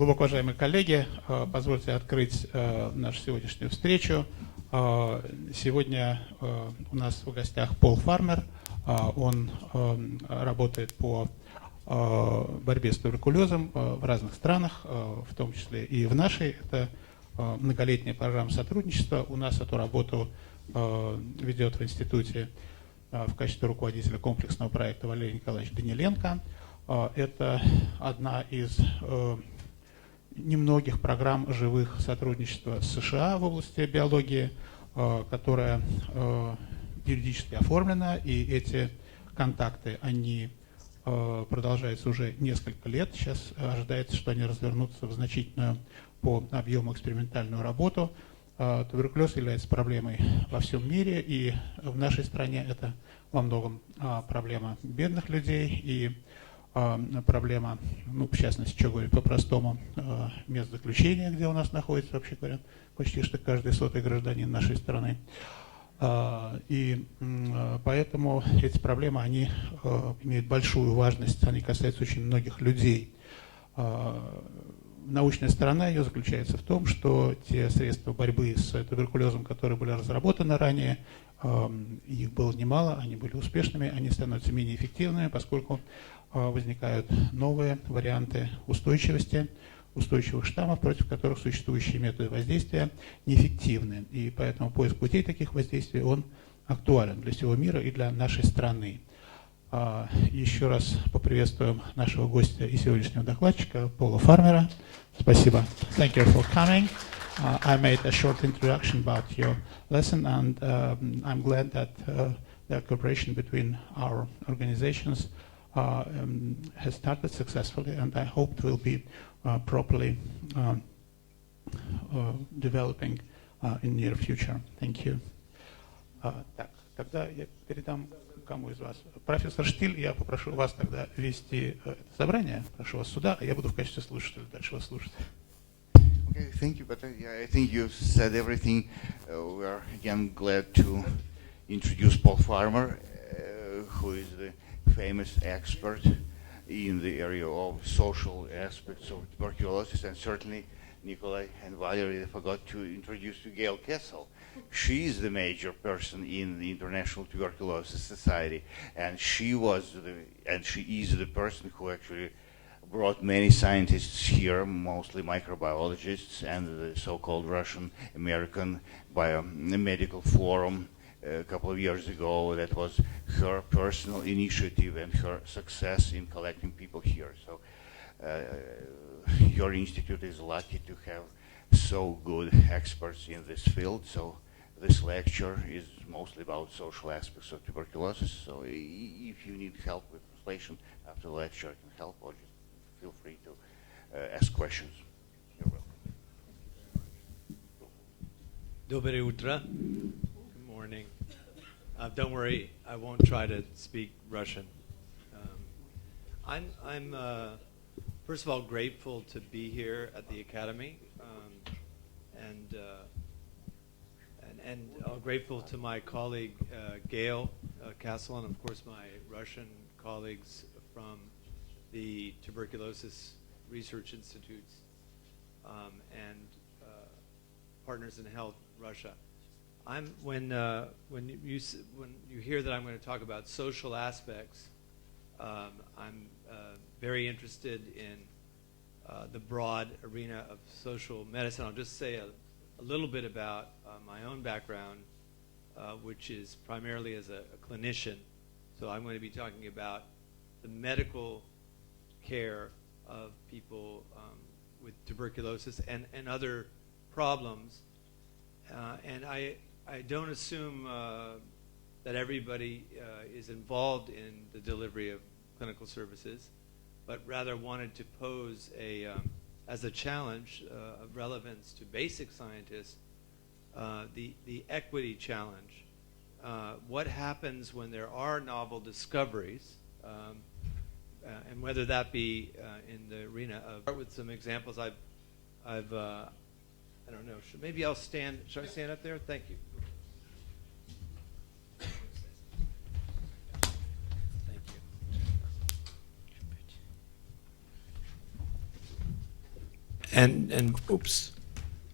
Глубоко уважаемые коллеги, позвольте открыть нашу сегодняшнюю встречу. Сегодня у нас в гостях Пол Фармер. Он работает по борьбе с туберкулезом в разных странах, в том числе и в нашей. Это многолетняя программа сотрудничества. У нас эту работу ведет в институте в качестве руководителя комплексного проекта Валерий Николаевич Даниленко. Это одна из немногих программ живых сотрудничества с США в области биологии, которая юридически оформлена, и эти контакты, они продолжаются уже несколько лет. Сейчас ожидается, что они развернутся в значительную по объему экспериментальную работу. Туберкулез является проблемой во всем мире, и в нашей стране это во многом проблема бедных людей и проблема, ну, в частности, что говорить по-простому, мест заключения, где у нас находится, вообще говоря, почти что каждый 100-й гражданин нашей страны. И поэтому эти проблемы, они имеют большую важность, они касаются очень многих людей. Научная сторона ее заключается в том, что те средства борьбы с туберкулезом, которые были разработаны ранее, их было немало, они были успешными, они становятся менее эффективными, поскольку возникают новые варианты устойчивых штаммов, против которых существующие методы воздействия неэффективны. И поэтому поиск путей таких воздействий, он актуален для всего мира и для нашей страны. Еще раз поприветствуем нашего гостя и сегодняшнего докладчика Пола Фармера. Спасибо. Thank you for coming. I made a short introduction about your lesson, and I'm glad that the cooperation between our organizations has started successfully, and I hope it will be properly developing in near future. Thank you. Так, тогда я передам кому из вас. Профессор Штиль, я попрошу вас тогда вести это собрание. Прошу вас сюда, а я буду в качестве слушателя дальше вас слушать. Okay, thank you, but I think you've said everything. We are again glad to introduce Paul Farmer, who is the famous expert in the area of social aspects of tuberculosis, and certainly Nikolai and Valerie forgot to introduce you Gail Kessel. She is the major person in the International Tuberculosis Society, and she is the person who actually brought many scientists here, mostly microbiologists, and the so-called Russian-American Biomedical Forum a couple of years ago. That was her personal initiative and her success in collecting people here. So your institute is lucky to have so good experts in this field. So this lecture is mostly about social aspects of tuberculosis. So if you need help with translation after the lecture, I can help, or just feel free to ask questions. You're welcome. Доброе утро. Good morning. Don't worry, I won't try to speak Russian. I'm first of all grateful to be here at the Academy, and grateful to my colleague Gail Kessel, and of course my Russian colleagues from the Tuberculosis Research Institutes and Partners in Health Russia. When you hear that I'm going to talk about social aspects, I'm very interested in the broad arena of social medicine. I'll just say a little bit about my own background, which is primarily as a clinician. So I'm going to be talking about the medical care of people with tuberculosis and other problems. And I don't assume that everybody is involved in the delivery of clinical services, but rather wanted to pose as a challenge of relevance to basic scientists, the equity challenge. What happens when there are novel discoveries, and whether that be in the arena of, start with some examples. I don't know, maybe I'll stand, should I stand up there? Thank you. Thank you. And oops,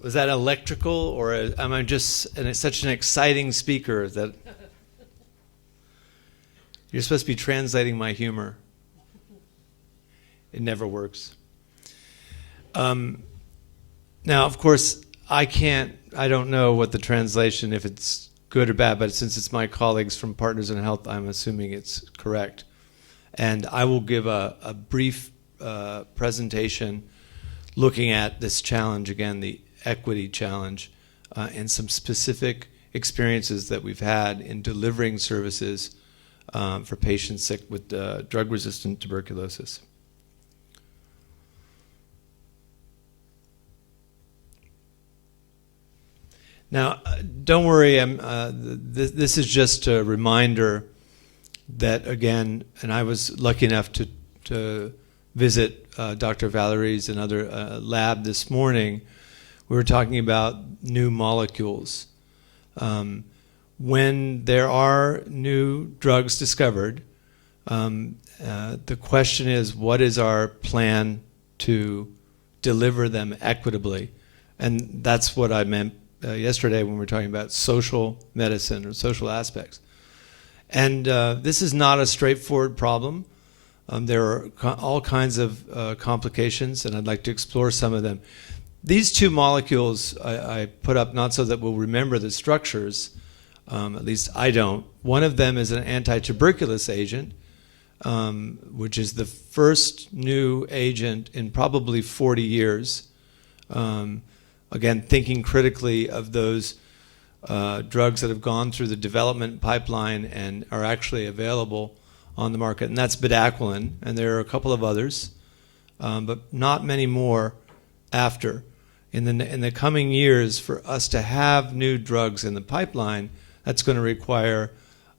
was that electrical, or am I just such an exciting speaker that you're supposed to be translating my humor? It never works. Now, of course, I don't know what the translation, if it's good or bad, but since it's my colleagues from Partners in Health, I'm assuming it's correct. And I will give a brief presentation looking at this challenge, again, the equity challenge, and some specific experiences that we've had in delivering services for patients sick with drug-resistant tuberculosis. Now, don't worry, this is just a reminder that, again, and I was lucky enough to visit Dr. Valerie's and other lab this morning. We were talking about new molecules. When there are new drugs discovered, the question is, what is our plan to deliver them equitably? And that's what I meant yesterday when we were talking about social medicine or social aspects. And this is not a straightforward problem. There are all kinds of complications, and I'd like to explore some of them. These two molecules I put up not so that we'll remember the structures, at least I don't. One of them is an anti-tuberculous agent, which is the first new agent in probably 40 years. Again, thinking critically of those drugs that have gone through the development pipeline and are actually available on the market, and that's bedaquiline, and there are a couple of others, but not many more after. In the coming years, for us to have new drugs in the pipeline, that's going to require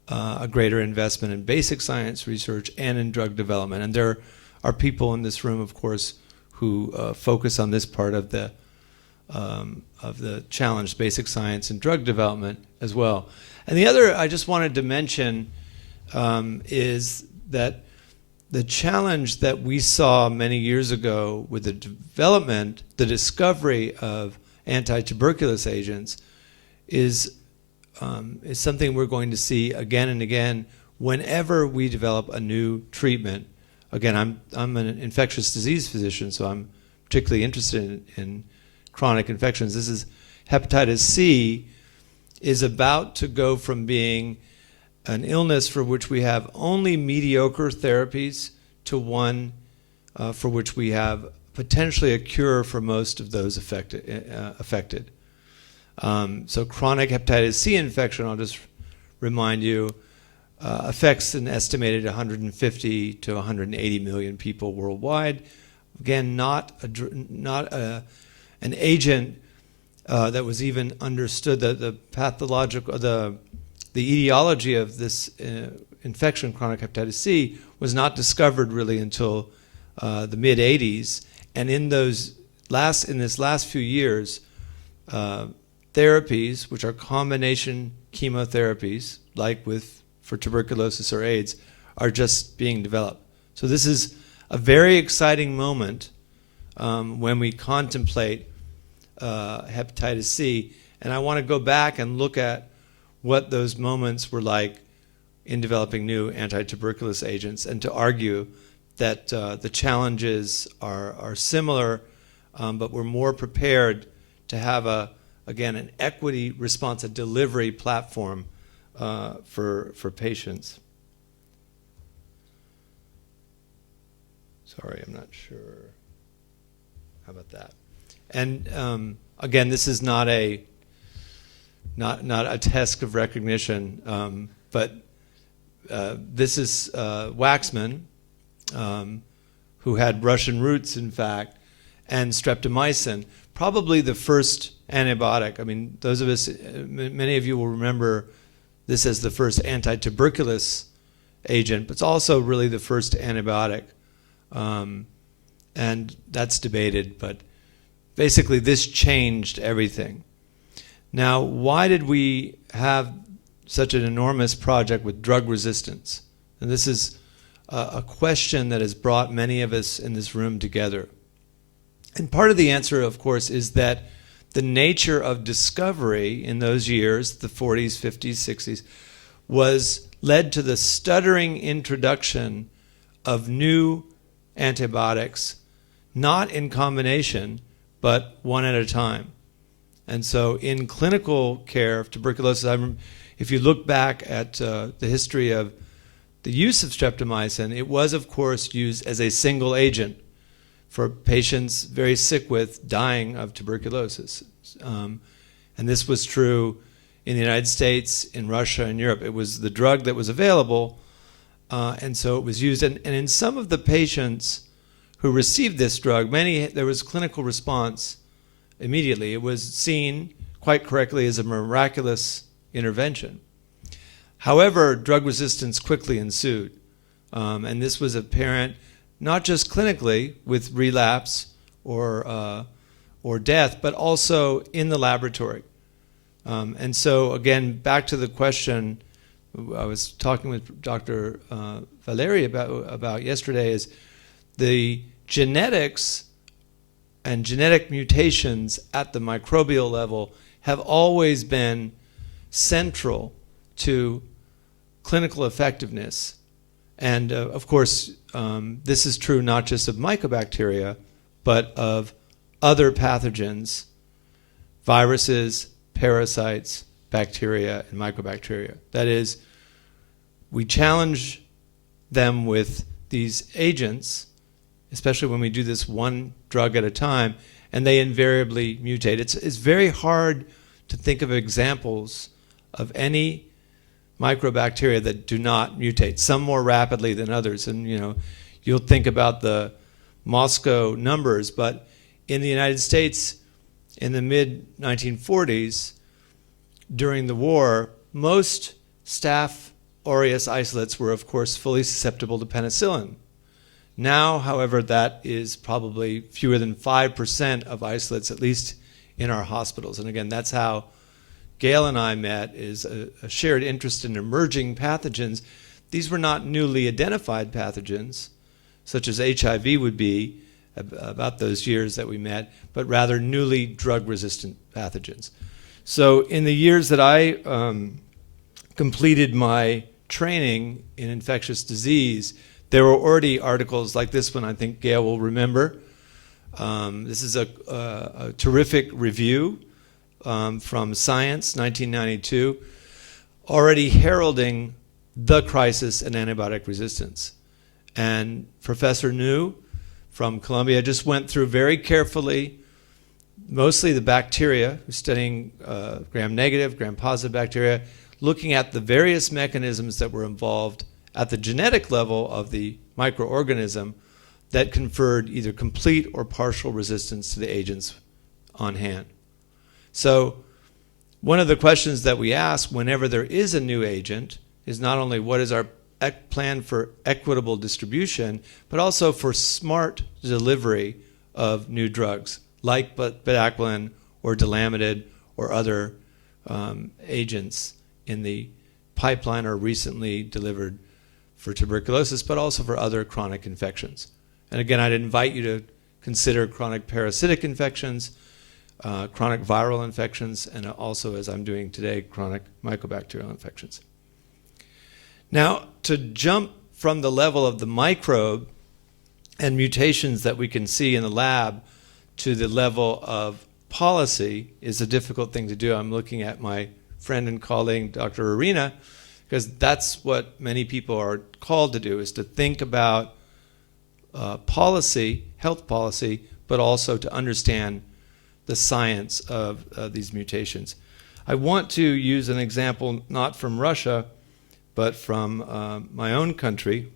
a greater investment in basic science research and in drug development. And there are people in this room, of course, who focus on this part of the challenge, basic science and drug development as well. And the other I just wanted to mention is that the challenge that we saw many years ago with the development, the discovery of anti-tuberculous agents is something we're going to see again and again whenever we develop a new treatment. Again, I'm an infectious disease physician, so I'm particularly interested in chronic infections. This is hepatitis C is about to go from being an illness for which we have only mediocre therapies to one for which we have potentially a cure for most of those affected. So chronic hepatitis C infection, I'll just remind you, affects an estimated 150 to 180 million people worldwide. Again, not an agent that was even understood, the pathological, the etiology of this infection, chronic hepatitis C, was not discovered really until the mid-'80s. And in this last few years, therapies, which are combination chemotherapies, like for tuberculosis or AIDS, are just being developed. So this is a very exciting moment when we contemplate hepatitis C. And I want to go back and look at what those moments were like in developing new anti-tuberculous agents, and to argue that the challenges are similar, but we're more prepared to have again, an equity response, a delivery platform for patients. Sorry, I'm not sure. How about that? And again, this is not a task of recognition, but this is Waxman, who had Russian roots, in fact, and streptomycin, probably the first antibiotic. I mean, those of us, many of you will remember this as the first anti-tuberculous agent, but it's also really the first antibiotic. And that's debated, but basically this changed everything. Now, why did we have such an enormous project with drug resistance? And this is a question that has brought many of us in this room together. And part of the answer, of course, is that the nature of discovery in those years, the 40s, 50s, 60s, led to the stuttering introduction of new antibiotics, not in combination, but one at a time. And so in clinical care of tuberculosis, if you look back at the history of the use of streptomycin, it was, of course, used as a single agent for patients very sick with dying of tuberculosis. And this was true in the United States, in Russia, and Europe. It was the drug that was available, and so it was used. And in some of the patients who received this drug, there was clinical response immediately. It was seen quite correctly as a miraculous intervention. However, drug resistance quickly ensued, and this was apparent not just clinically with relapse or death, but also in the laboratory. And so, again, back to the question I was talking with Dr. Valeri about yesterday, is the genetics and genetic mutations at the microbial level have always been central to clinical effectiveness. And of course, this is true not just of mycobacteria, but of other pathogens, viruses, parasites, bacteria, and mycobacteria. That is, we challenge them with these agents, especially when we do this one drug at a time, and they invariably mutate. It's very hard to think of examples of any microbacteria that do not mutate, some more rapidly than others. And you'll think about the Moscow numbers, but in the United States, in the mid-1940s, during the war, most Staph aureus isolates were, of course, fully susceptible to penicillin. Now, however, that is probably fewer than 5% of isolates, at least in our hospitals. And again, that's how Gail and I met, is a shared interest in emerging pathogens. These were not newly identified pathogens, such as HIV would be about those years that we met, but rather newly drug-resistant pathogens. So in the years that I completed my training in infectious disease, there were already articles like this one, I think Gail will remember. This is a terrific review from Science, 1992, already heralding the crisis in antibiotic resistance. And Professor New from Columbia just went through very carefully mostly the bacteria, studying gram-negative, gram-positive bacteria, looking at the various mechanisms that were involved at the genetic level of the microorganism that conferred either complete or partial resistance to the agents on hand. So one of the questions that we ask whenever there is a new agent is not only what is our plan for equitable distribution, but also for smart delivery of new drugs, like bedaquiline or delamidid or other agents in the pipeline or recently delivered for tuberculosis, but also for other chronic infections. And again, I'd invite you to consider chronic parasitic infections, chronic viral infections, and also, as I'm doing today, chronic mycobacterial infections. Now, to jump from the level of the microbe and mutations that we can see in the lab to the level of policy is a difficult thing to do. I'm looking at my friend and colleague, Dr. Arena, because that's what many people are called to do, is to think about policy, health policy, but also to understand the science of these mutations. I want to use an example not from Russia, but from my own country.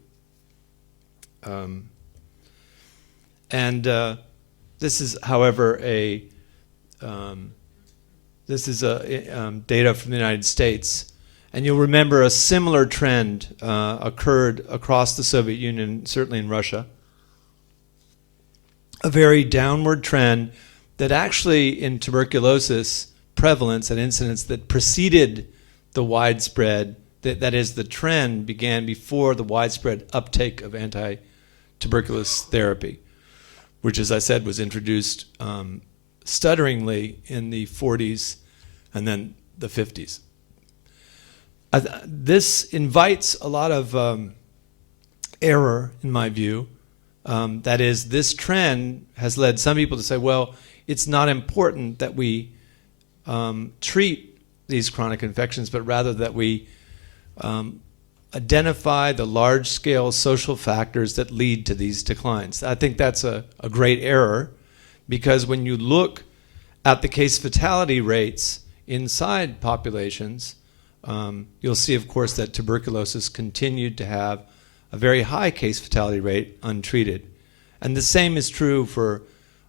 This is, however, data from the United States. And you'll remember a similar trend occurred across the Soviet Union, certainly in Russia. A very downward trend that actually in tuberculosis prevalence and incidence that preceded the widespread, that is, the trend began before the widespread uptake of anti-tuberculosis therapy. which, as I said, was introduced stutteringly in the 40s and then the 50s. This invites a lot of error, in my view. That is, this trend has led some people to say, well, it's not important that we treat these chronic infections, but rather that we identify the large-scale social factors that lead to these declines. I think that's a great error, because when you look at the case fatality rates inside populations, you'll see, of course, that tuberculosis continued to have a very high case fatality rate untreated. And the same is true for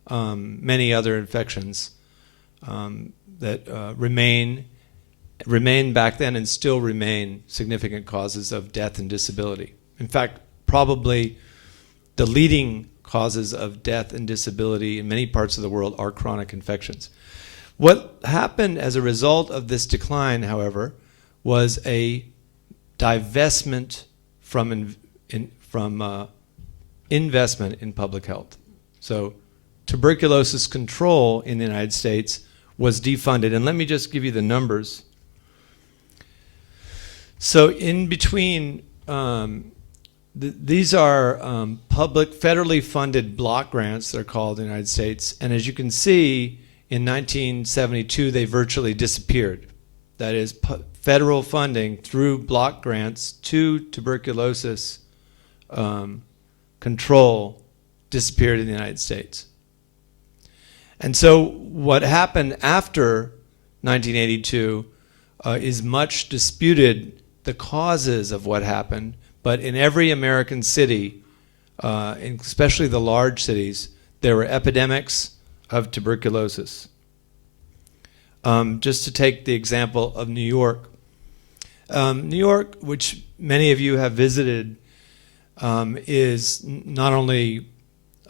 many other infections that remain back then and still remain significant causes of death and disability. In fact, probably the leading causes of death and disability in many parts of the world are chronic infections. What happened as a result of this decline, however, was a divestment from investment in public health. So tuberculosis control in the United States was defunded. And let me just give you the numbers. So in between, these are public, federally funded block grants, they're called in the United States. And as you can see, in 1972, they virtually disappeared. That is, federal funding through block grants to tuberculosis control disappeared in the United States. And so what happened after 1982 is much disputed, the causes of what happened, but in every American city, especially the large cities, there were epidemics of tuberculosis. Just to take the example of New York. New York, which many of you have visited, is not only,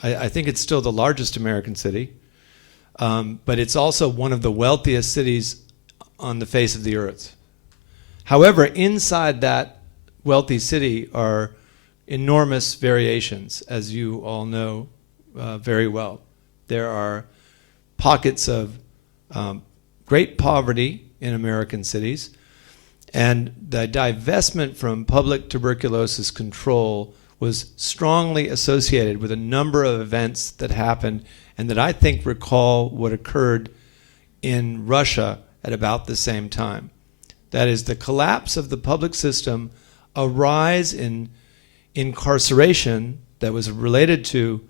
I think it's still the largest American city, but it's also one of the wealthiest cities on the face of the earth. However, inside that wealthy city are enormous variations, as you all know very well. There are pockets of great poverty in American cities, and the divestment from public tuberculosis control was strongly associated with a number of events that happened and that I think recall what occurred in Russia at about the same time. That is, the collapse of the public system, a rise in incarceration that was related to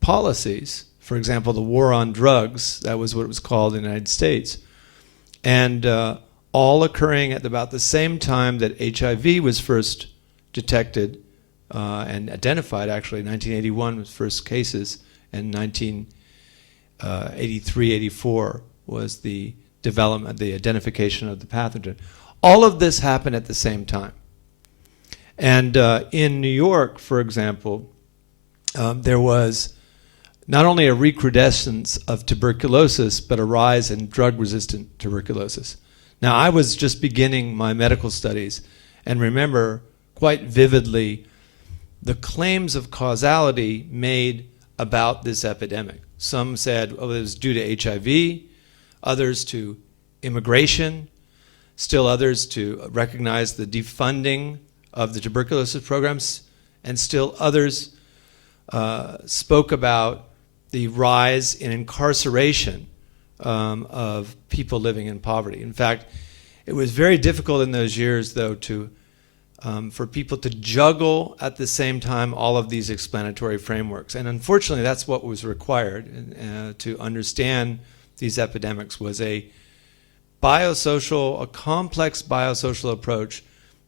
policies. For example, the war on drugs, that was what it was called in the United States. And all occurring at about the same time that HIV was first detected and identified, actually. 1981 was first cases, and 1983, 84 was the development, the identification of the pathogen. All of this happened at the same time. And in New York, for example, there was not only a recrudescence of tuberculosis, but a rise in drug-resistant tuberculosis. Now, I was just beginning my medical studies and remember quite vividly the claims of causality made about this epidemic. Some said, oh, it was due to HIV, others to immigration, still others to recognize the defunding of the tuberculosis programs, and still others spoke about the rise in incarceration of people living in poverty. In fact, it was very difficult in those years, though, for people to juggle at the same time all of these explanatory frameworks. And unfortunately, that's what was required to understand these epidemics, was a complex biosocial approach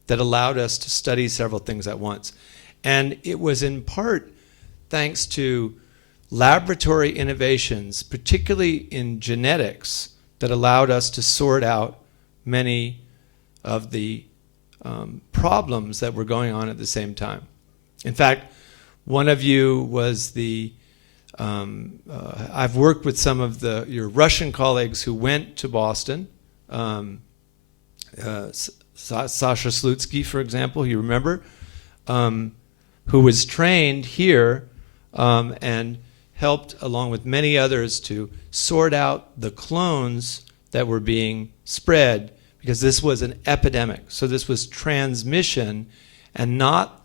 that allowed us to study several things at once. And it was in part thanks to laboratory innovations, particularly in genetics, that allowed us to sort out many of the problems that were going on at the same time. In fact, one of you was I've worked with some of your Russian colleagues who went to Boston. Sasha Slutsky, for example, you remember, who was trained here and helped, along with many others, to sort out the clones that were being spread, because this was an epidemic. So this was transmission, and not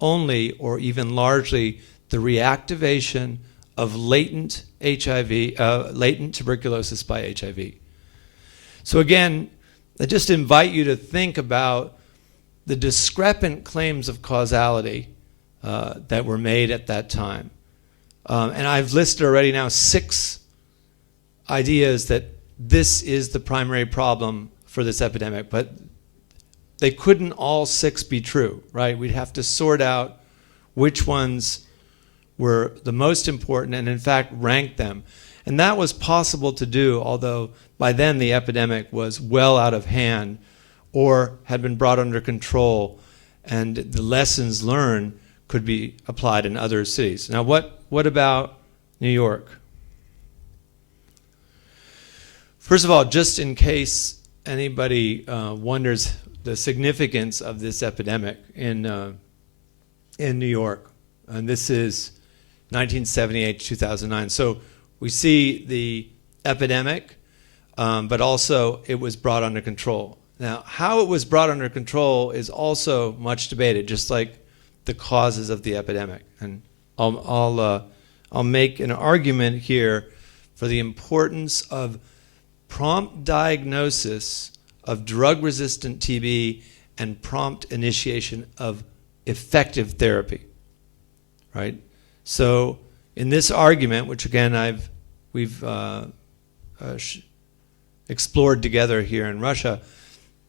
only or even largely the reactivation of latent HIV, latent tuberculosis by HIV. So again, I just invite you to think about the discrepant claims of causality that were made at that time. And I've listed already now 6 ideas that this is the primary problem for this epidemic, but they couldn't all 6 be true, right? We'd have to sort out which ones were the most important and in fact rank them. And that was possible to do, although by then the epidemic was well out of hand or had been brought under control, and the lessons learned could be applied in other cities. Now what about New York? First of all, just in case anybody wonders the significance of this epidemic in New York, and this is 1978 to 2009. So we see the epidemic, but also it was brought under control. Now, how it was brought under control is also much debated, just like the causes of the epidemic. And I'll make an argument here for the importance of prompt diagnosis of drug-resistant TB and prompt initiation of effective therapy, right? So in this argument, which again we've explored together here in Russia,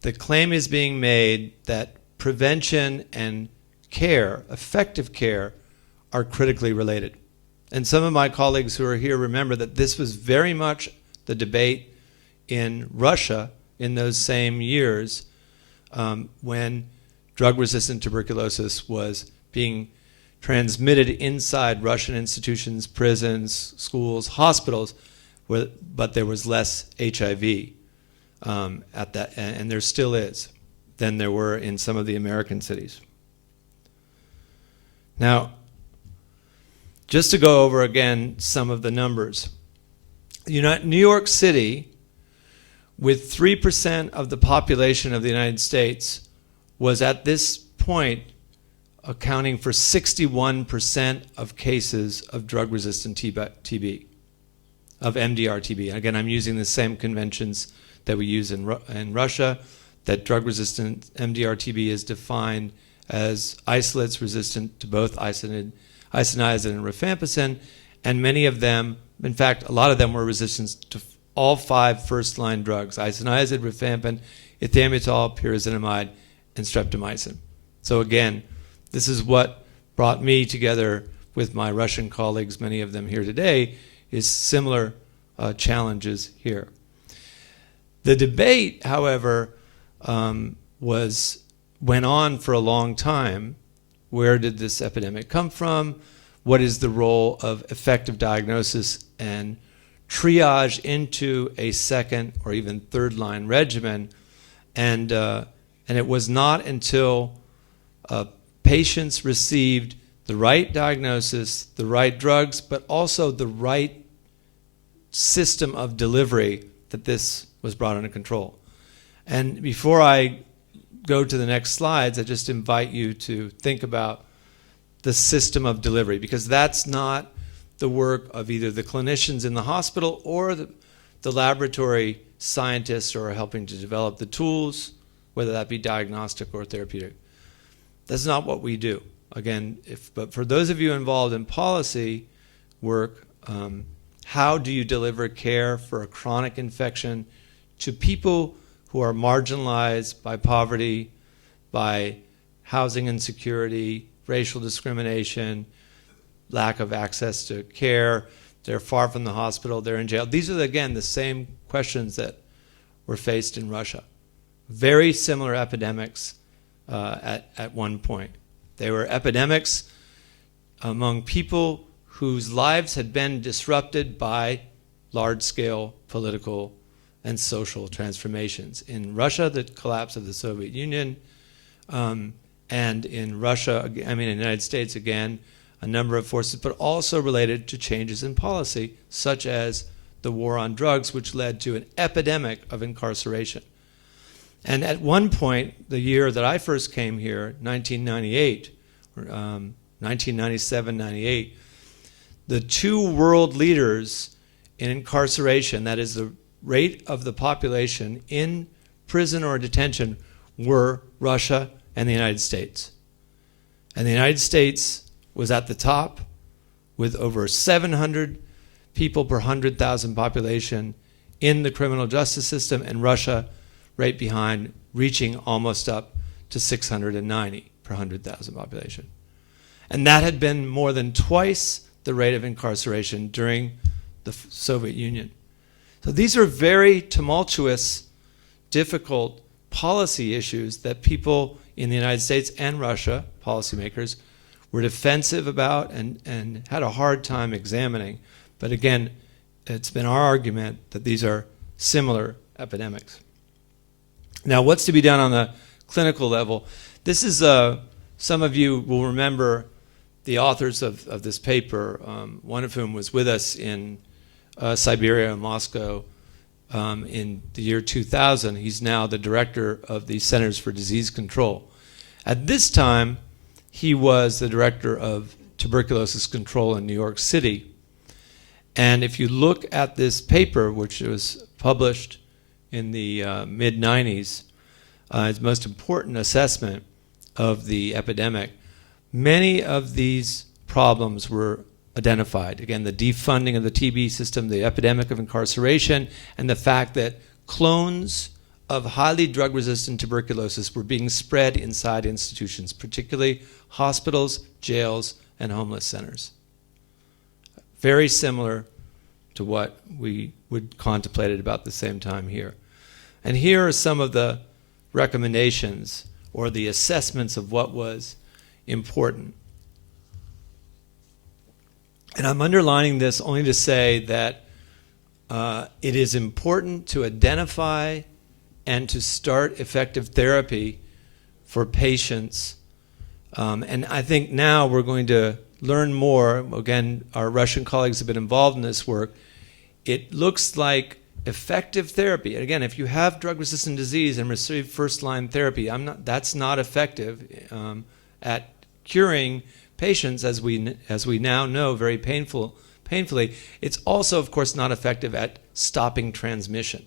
the claim is being made that prevention and care, effective care, are critically related. And some of my colleagues who are here remember that this was very much the debate in Russia in those same years when drug-resistant tuberculosis was being transmitted inside Russian institutions, prisons, schools, hospitals, but there was less HIV at that, and there still is, than there were in some of the American cities. Now, just to go over again some of the numbers. New York City, with 3% of the population of the United States, was at this point accounting for 61% of cases of drug-resistant TB, of MDR-TB. Again, I'm using the same conventions that we use in Russia, that drug-resistant MDR-TB is defined as isolates resistant to both isoniazid and rifampicin, and many of them, in fact, a lot of them were resistant to all 5 first-line drugs: isoniazid, rifampin, ethambutol, pyrazinamide, and streptomycin. So again, this is what brought me together with my Russian colleagues, many of them here today, is similar challenges here. The debate, however, went on for a long time. Where did this epidemic come from? What is the role of effective diagnosis and triage into a second or even third line regimen? And it was not until patients received the right diagnosis, the right drugs, but also the right system of delivery that this was brought under control. And before I go to the next slides, I just invite you to think about the system of delivery, because that's not the work of either the clinicians in the hospital or the laboratory scientists who are helping to develop the tools, whether that be diagnostic or therapeutic. That's not what we do. Again, but for those of you involved in policy work, how do you deliver care for a chronic infection to people who are marginalized by poverty, by housing insecurity, racial discrimination, lack of access to care, they're far from the hospital, they're in jail? These are, again, the same questions that were faced in Russia. Very similar epidemics at one point. They were epidemics among people whose lives had been disrupted by large-scale political and social transformations. In Russia, the collapse of the Soviet Union, and in Russia, in the United States again, a number of forces, but also related to changes in policy, such as the war on drugs, which led to an epidemic of incarceration. And at one point, the year that I first came here, 1998, 1997, 98, the two world leaders in incarceration, that is the rate of the population in prison or detention, were Russia and the United States. And the United States was at the top with over 700 people per 100,000 population in the criminal justice system, and Russia right behind, reaching almost up to 690 per 100,000 population. And that had been more than twice the rate of incarceration during the Soviet Union. So these are very tumultuous, difficult policy issues that people in the United States and Russia, policymakers, were defensive about and had a hard time examining. But again, it's been our argument that these are similar epidemics. Now, what's to be done on the clinical level? This is, some of you will remember the authors of this paper, one of whom was with us in Siberia and Moscow in the year 2000. He's now the director of the Centers for Disease Control. At this time, he was the director of tuberculosis control in New York City. And if you look at this paper, which was published in the mid-90s, its most important assessment of the epidemic, many of these problems were identified. Again, the defunding of the TB system, the epidemic of incarceration, and the fact that clones of highly drug-resistant tuberculosis were being spread inside institutions, particularly hospitals, jails, and homeless centers. Very similar to what we would contemplate at about the same time here. And here are some of the recommendations or the assessments of what was important. And I'm underlining this only to say that it is important to identify and to start effective therapy for patients. And I think now we're going to learn more. Again, our Russian colleagues have been involved in this work. It looks like effective therapy. Again, if you have drug-resistant disease and receive first-line therapy, that's not effective at curing patients, as we now know very painfully. It's also, of course, not effective at stopping transmission.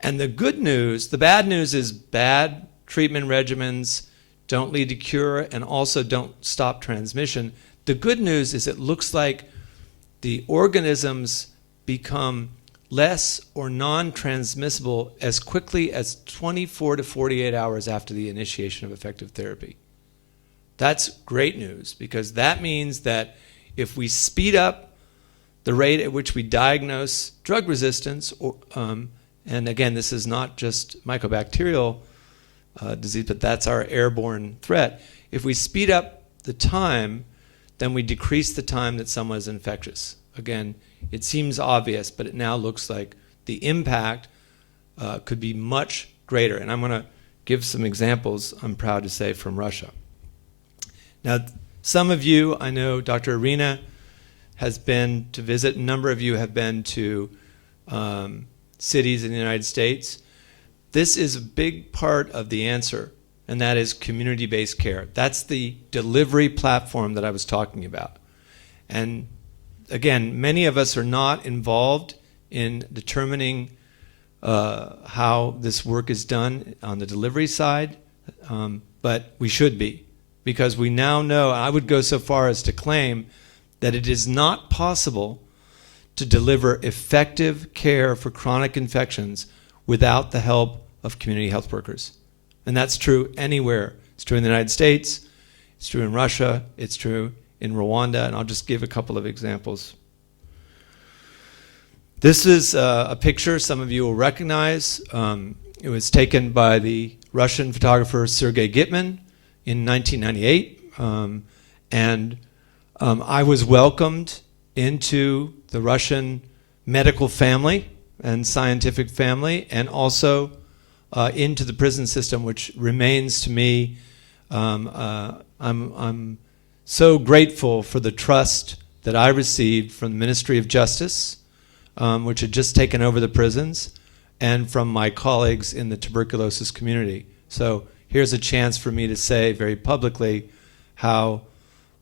And the good news, the bad news is bad treatment regimens don't lead to cure and also don't stop transmission. The good news is it looks like the organisms become less or non-transmissible as quickly as 24 to 48 hours after the initiation of effective therapy. That's great news, because that means that if we speed up the rate at which we diagnose drug resistance, and again, this is not just mycobacterial disease, but that's our airborne threat. If we speed up the time, then we decrease the time that someone is infectious. Again, it seems obvious, but it now looks like the impact could be much greater. And I'm going to give some examples, I'm proud to say, from Russia. Now, some of you, I know Dr. Arena has been to visit. A number of you have been to cities in the United States. This is a big part of the answer, and that is community-based care. That's the delivery platform that I was talking about. And again, many of us are not involved in determining how this work is done on the delivery side, but we should be, because we now know, I would go so far as to claim that it is not possible to deliver effective care for chronic infections without the help of community health workers. And that's true anywhere. It's true in the United States, it's true in Russia, it's true in Rwanda, and I'll just give a couple of examples. This is a picture some of you will recognize. It was taken by the Russian photographer Sergei Gitman in 1998. And I was welcomed into the Russian medical family and scientific family, and also into the prison system, which remains to me, I'm so grateful for the trust that I received from the Ministry of Justice, which had just taken over the prisons, and from my colleagues in the tuberculosis community. So here's a chance for me to say very publicly how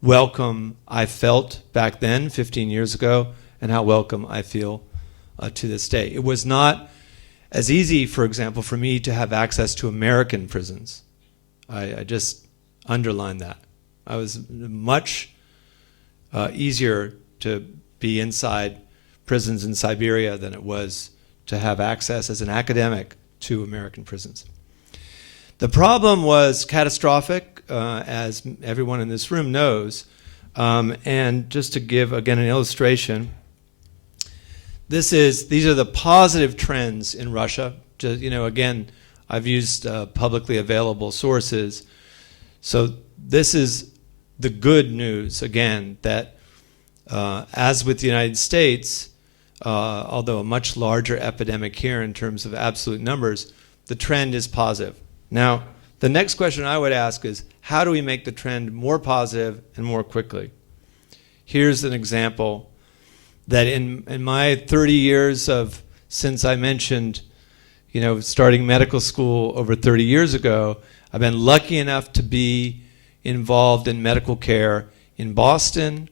welcome I felt back then, 15 years ago, and how welcome I feel to this day. It was not as easy, for example, for me to have access to American prisons. I just underline that. I was much easier to be inside prisons in Siberia than it was to have access as an academic to American prisons. The problem was catastrophic, as everyone in this room knows. And just to give, again, an illustration, these are the positive trends in Russia. Just, again, I've used publicly available sources. So this is the good news, again, that as with the United States, although a much larger epidemic here in terms of absolute numbers, the trend is positive. Now, the next question I would ask is, how do we make the trend more positive and more quickly? Here's an example that in my 30 years since I mentioned, starting medical school over 30 years ago, I've been lucky enough to be involved in medical care in Boston,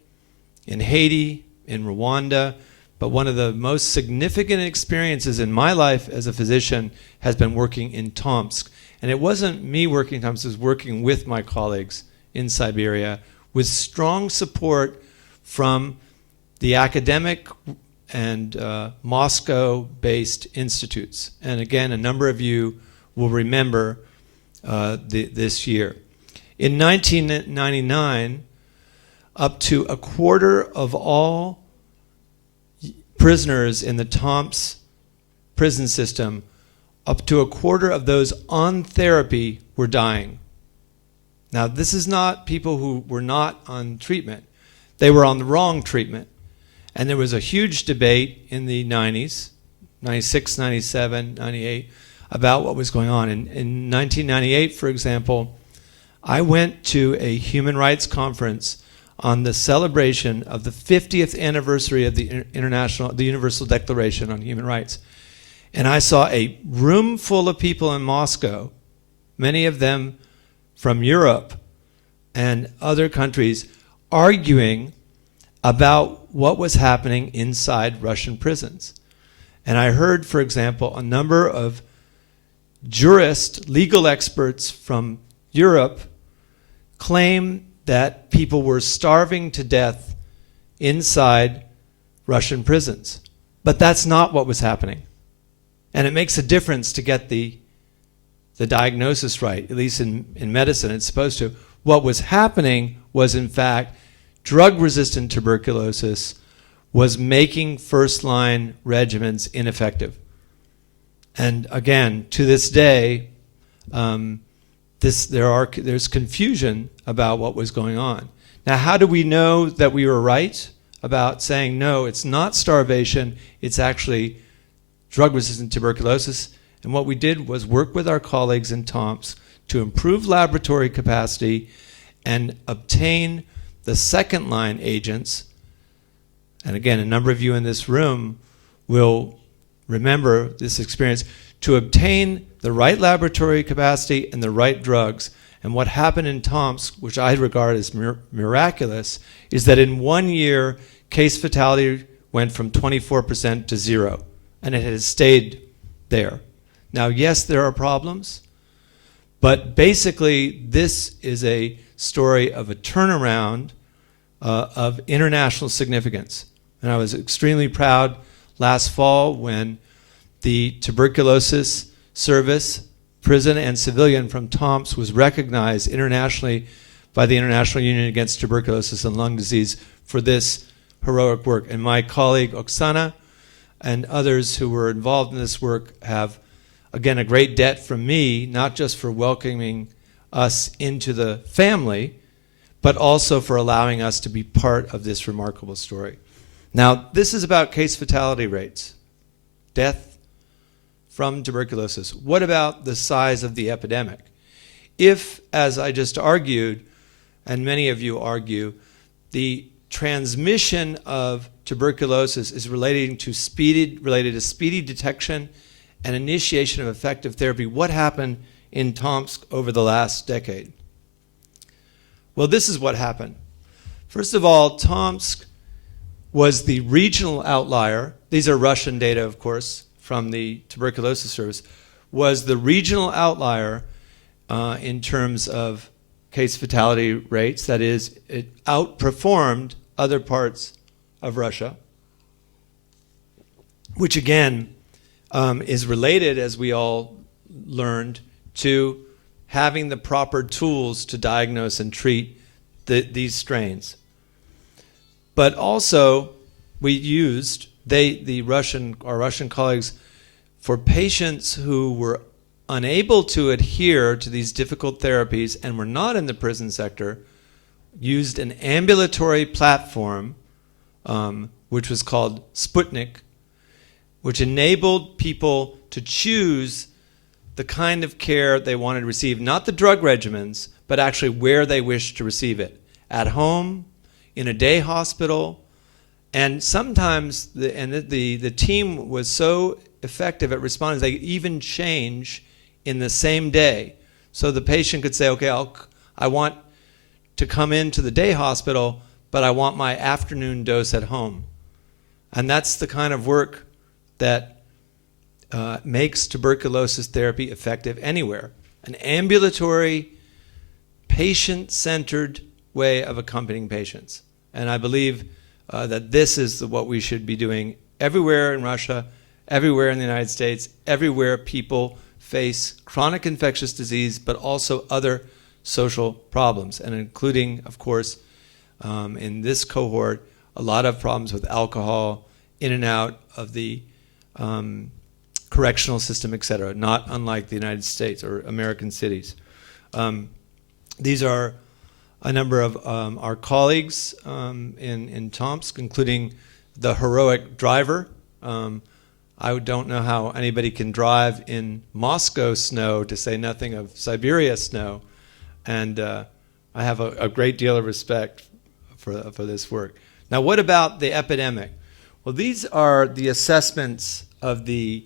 in Haiti, in Rwanda, but one of the most significant experiences in my life as a physician has been working in Tomsk. And it wasn't me working in Tomsk, it was working with my colleagues in Siberia with strong support from the academic and Moscow-based institutes. And again, a number of you will remember this year. In 1999, up to a quarter of all prisoners in the Tomsk prison system, up to a quarter of those on therapy were dying. Now, this is not people who were not on treatment. They were on the wrong treatment. And there was a huge debate in the 90s, 96, 97, 98, about what was going on. In 1998, for example, I went to a human rights conference on the celebration of the 50th anniversary of the Universal Declaration on Human Rights. And I saw a room full of people in Moscow, many of them from Europe and other countries, arguing about what was happening inside Russian prisons. And I heard, for example, a number of jurists, legal experts from Europe claim that people were starving to death inside Russian prisons. But that's not what was happening. And it makes a difference to get the diagnosis right, at least in medicine, it's supposed to. What was happening was, in fact, drug-resistant tuberculosis was making first-line regimens ineffective. And again, to this day, there's confusion about what was going on. Now, how do we know that we were right about saying, no, it's not starvation, it's actually drug-resistant tuberculosis? And what we did was work with our colleagues in Tomsk to improve laboratory capacity and obtain the second-line agents. And again, a number of you in this room will remember this experience, to obtain the right laboratory capacity and the right drugs. And what happened in Tomsk, which I regard as miraculous, is that in 1 year, case fatality went from 24% to 0. And it has stayed there. Now, yes, there are problems, but basically this is a story of a turnaround of international significance. And I was extremely proud last fall when the tuberculosis service, prison and civilian from Tomsk, was recognized internationally by the International Union Against Tuberculosis and Lung Disease for this heroic work. And my colleague Oksana and others who were involved in this work have, again, a great debt from me, not just for welcoming us into the family, but also for allowing us to be part of this remarkable story. Now, this is about case fatality rates, death from tuberculosis. What about the size of the epidemic? If, as I just argued, and many of you argue, the transmission of tuberculosis is related to speedy detection and initiation of effective therapy. What happened in Tomsk over the last decade? Well, this is what happened. First of all, Tomsk was the regional outlier. These are Russian data, of course, from the Tuberculosis Service. Was the regional outlier in terms of case fatality rates. That is, it outperformed other parts of Russia, which again is related, as we all learned, to having the proper tools to diagnose and treat these strains. But also, we used, our Russian colleagues, for patients who were unable to adhere to these difficult therapies and were not in the prison sector, used an ambulatory platform, which was called Sputnik, which enabled people to choose the kind of care they wanted to receive, not the drug regimens, but actually where they wished to receive it. At home, in a day hospital, and sometimes the team was so effective at responding, they could even change in the same day. So the patient could say, okay, I want to come into the day hospital, but I want my afternoon dose at home. And that's the kind of work that makes tuberculosis therapy effective anywhere. An ambulatory, patient-centered way of accompanying patients. And I believe that this is what we should be doing everywhere in Russia, everywhere in the United States, everywhere people face chronic infectious disease, but also other social problems, and including, of course, in this cohort, a lot of problems with alcohol, in and out of the correctional system, et cetera, not unlike the United States or American cities. These are a number of our colleagues in Tomsk, including the heroic driver. I don't know how anybody can drive in Moscow snow, to say nothing of Siberia snow. And I have a great deal of respect for this work. Now, what about the epidemic? Well, these are the assessments of the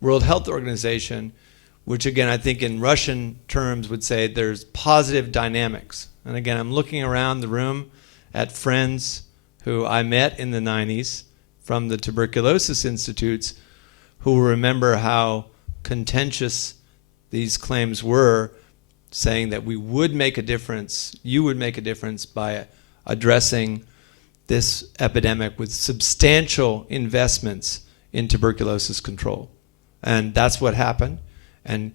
World Health Organization, which again, I think in Russian terms would say there's positive dynamics. And again, I'm looking around the room at friends who I met in the 90s from the tuberculosis institutes, who remember how contentious these claims were, saying that we would make a difference, you would make a difference by addressing this epidemic with substantial investments in tuberculosis control. And that's what happened. And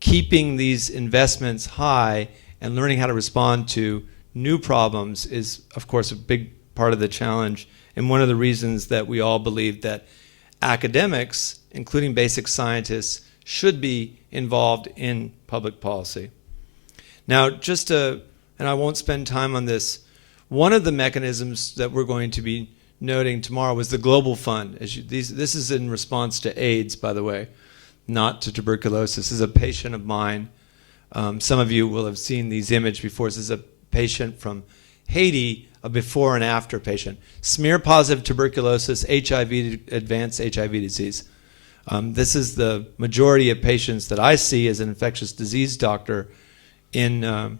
keeping these investments high and learning how to respond to new problems is, of course, a big part of the challenge, and one of the reasons that we all believe that academics, including basic scientists, should be involved in public policy. Now, and I won't spend time on this, one of the mechanisms that we're going to be noting tomorrow was the Global Fund. This is in response to AIDS, by the way, not to tuberculosis. This is a patient of mine. Some of you will have seen these images before. This is a patient from Haiti, a before and after patient. Smear-positive tuberculosis, HIV, advanced HIV disease. This is the majority of patients that I see as an infectious disease doctor in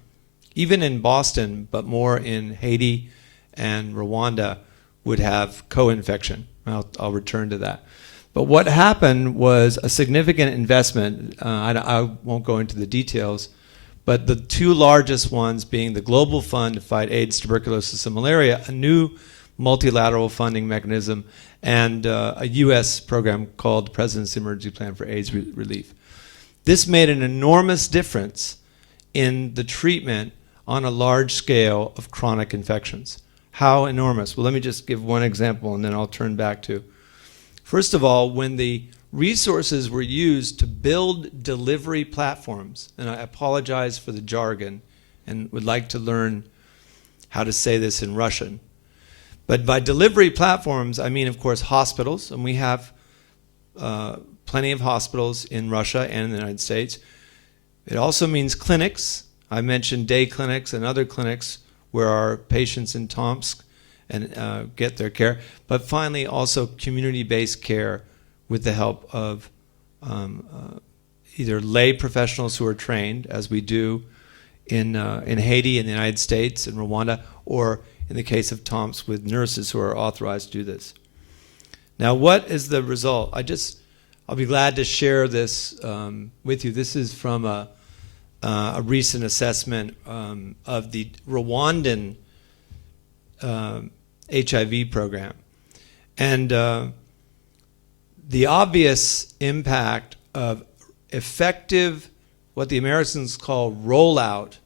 even in Boston, but more in Haiti and Rwanda, would have co-infection. I'll return to that. But what happened was a significant investment. I won't go into the details, but the two largest ones being the Global Fund to fight AIDS, tuberculosis, and malaria, a new multilateral funding mechanism, and a U.S. program called the President's Emergency Plan for AIDS Relief. This made an enormous difference in the treatment on a large scale of chronic infections. How enormous? Well, let me just give one example, and then I'll turn back to. First of all, when the resources were used to build delivery platforms, and I apologize for the jargon and would like to learn how to say this in Russian. But by delivery platforms, I mean, of course, hospitals, and we have plenty of hospitals in Russia and in the United States. It also means clinics. I mentioned day clinics and other clinics where our patients in Tomsk and get their care, but finally also community-based care with the help of either lay professionals who are trained, as we do in Haiti, in the United States, in Rwanda, or in the case of Tomsk with nurses who are authorized to do this. Now, what is the result? I'll be glad to share this with you. This is from a recent assessment of the Rwandan HIV program. And the obvious impact of effective, what the Americans call rollout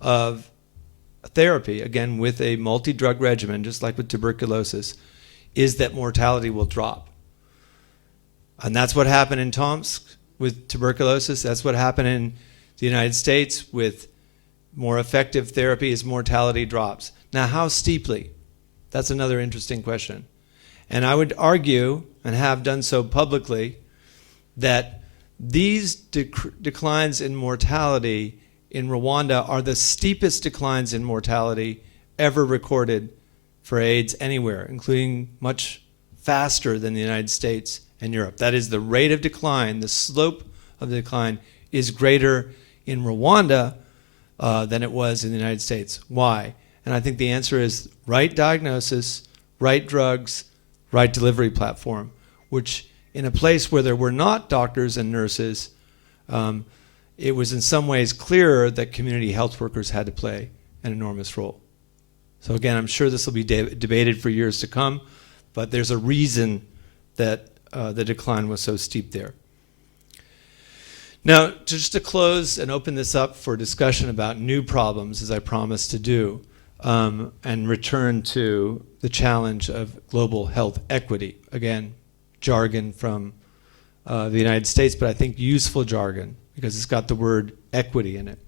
of therapy, again with a multi-drug regimen, just like with tuberculosis, is that mortality will drop. And that's what happened in Tomsk with tuberculosis. That's what happened in the United States with more effective therapy as mortality drops. Now, how steeply? That's another interesting question. And I would argue, and have done so publicly, that these declines in mortality in Rwanda are the steepest declines in mortality ever recorded for AIDS anywhere, including much faster than the United States and Europe. That is, the rate of decline, the slope of the decline, is greater in Rwanda than it was in the United States. Why? And I think the answer is right diagnosis, right drugs, right delivery platform, which in a place where there were not doctors and nurses, it was in some ways clearer that community health workers had to play an enormous role. So again, I'm sure this will be debated for years to come, but there's a reason that the decline was so steep there. Now, just to close and open this up for discussion about new problems, as I promised to do, and return to the challenge of global health equity. Again, jargon from the United States, but I think useful jargon because it's got the word equity in it.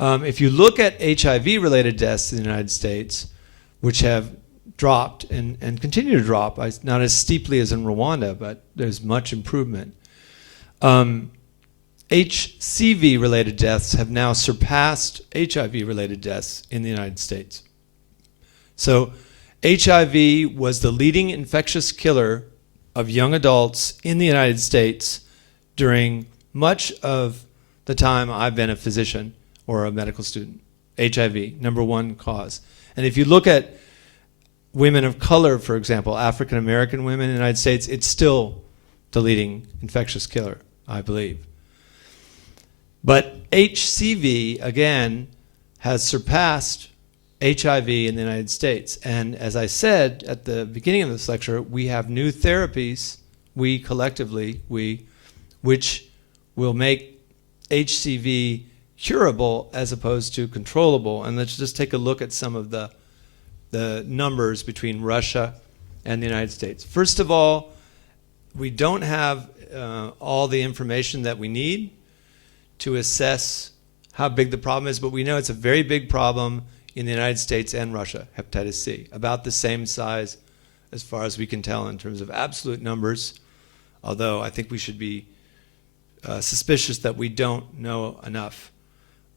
If you look at HIV-related deaths in the United States, which have dropped and continue to drop, not as steeply as in Rwanda, but there's much improvement. HCV-related deaths have now surpassed HIV-related deaths in the United States. So HIV was the leading infectious killer of young adults in the United States during much of the time I've been a physician or a medical student. HIV, number one cause. And if you look at women of color, for example, African American women in the United States, it's still the leading infectious killer, I believe. But HCV, again, has surpassed HIV in the United States. And as I said at the beginning of this lecture, we have new therapies, we collectively, which will make HCV curable as opposed to controllable. And let's just take a look at some of the numbers between Russia and the United States. First of all, we don't have all the information that we need to assess how big the problem is, but we know it's a very big problem in the United States and Russia, hepatitis C, about the same size as far as we can tell in terms of absolute numbers, although I think we should be suspicious that we don't know enough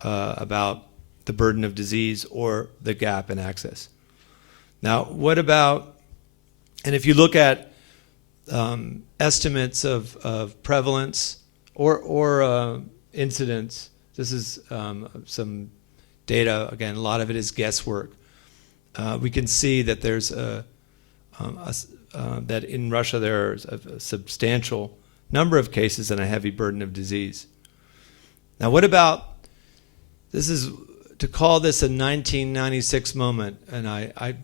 about the burden of disease or the gap in access. Now, what about, and if you look at estimates of prevalence or incidence, this is some data, again, a lot of it is guesswork. We can see that there's that in Russia there's a substantial number of cases and a heavy burden of disease. Now, what about, this is, to call this a 1996 moment, and I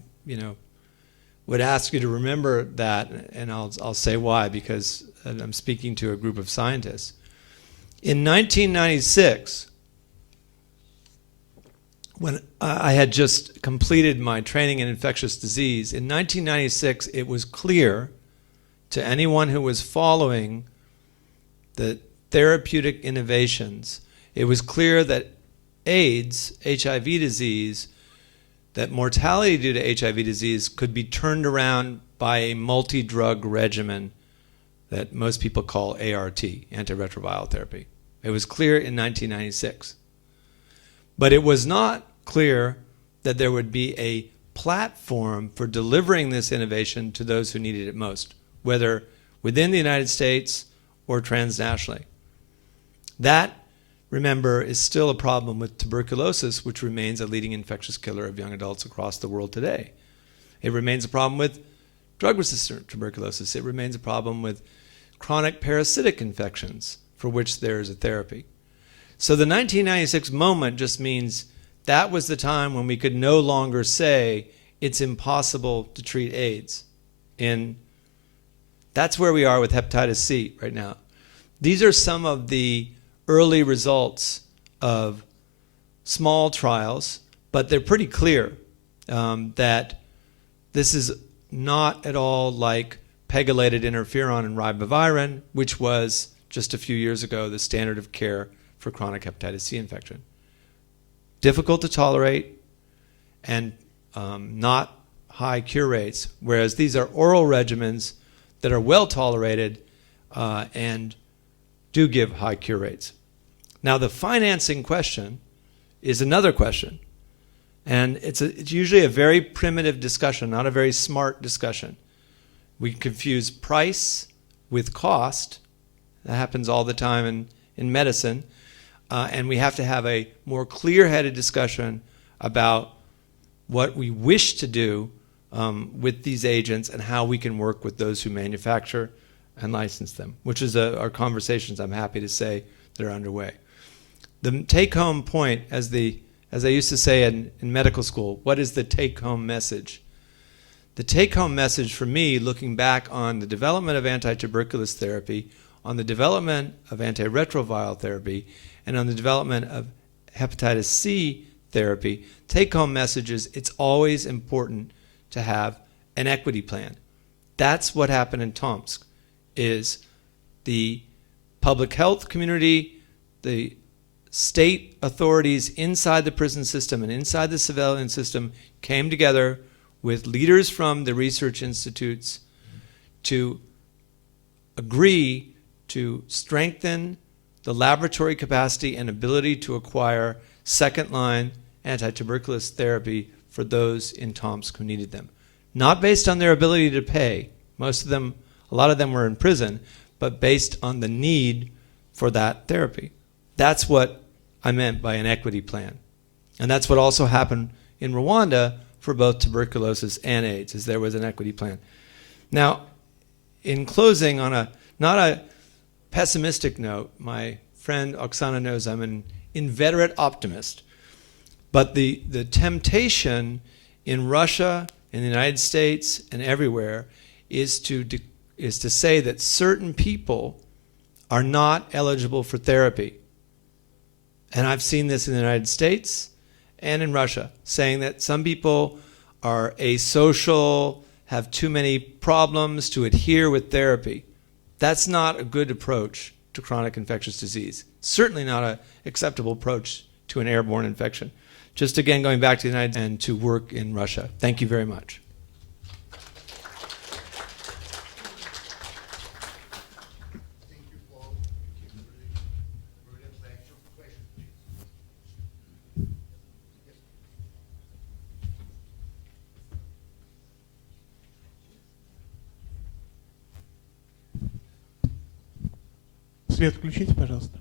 would ask you to remember that, and I'll say why, because I'm speaking to a group of scientists. In 1996, when I had just completed my training in infectious disease, in 1996 it was clear to anyone who was following the therapeutic innovations, it was clear that AIDS, HIV disease, that mortality due to HIV disease could be turned around by a multi-drug regimen that most people call ART, antiretroviral therapy. It was clear in 1996. But it was not clear that there would be a platform for delivering this innovation to those who needed it most, whether within the United States or transnationally. That, remember, is still a problem with tuberculosis, which remains a leading infectious killer of young adults across the world today. It remains a problem with drug-resistant tuberculosis. It remains a problem with chronic parasitic infections, for which there is a therapy. So the 1996 moment just means that was the time when we could no longer say it's impossible to treat AIDS. That's where we are with hepatitis C right now. These are some of the early results of small trials, but they're pretty clear that this is not at all like pegylated interferon and ribavirin, which was just a few years ago the standard of care for chronic hepatitis C infection. Difficult to tolerate and not high cure rates, whereas these are oral regimens that are well tolerated and do give high cure rates. Now the financing question is another question. And it's usually a very primitive discussion, not a very smart discussion. We confuse price with cost. That happens all the time in medicine. And we have to have a more clear-headed discussion about what we wish to do with these agents and how we can work with those who manufacture and license them, which is our conversations, I'm happy to say, that are underway. The take-home point, as I used to say in medical school, what is the take-home message? The take-home message for me, looking back on the development of anti-tuberculous therapy, on the development of antiretroviral therapy, and on the development of hepatitis C therapy, take-home message is it's always important to have an equity plan. That's what happened in Tomsk, is the public health community, the state authorities inside the prison system and inside the civilian system came together with leaders from the research institutes to agree to strengthen the laboratory capacity and ability to acquire second-line anti-tuberculous therapy for those in Tomsk who needed them. Not based on their ability to pay. Most of them, a lot of them were in prison, but based on the need for that therapy. That's what I meant by an equity plan. And that's what also happened in Rwanda for both tuberculosis and AIDS, is there was an equity plan. Now, in closing, on not a pessimistic note, my friend Oksana knows I'm an inveterate optimist, but the temptation in Russia, in the United States, and everywhere is to say that certain people are not eligible for therapy. And I've seen this in the United States and in Russia, saying that some people are asocial, have too many problems to adhere with therapy. That's not a good approach to chronic infectious disease. Certainly not an acceptable approach to an airborne infection. Just again, going back to the United States and to work in Russia. Thank you very much. Свет включите, пожалуйста.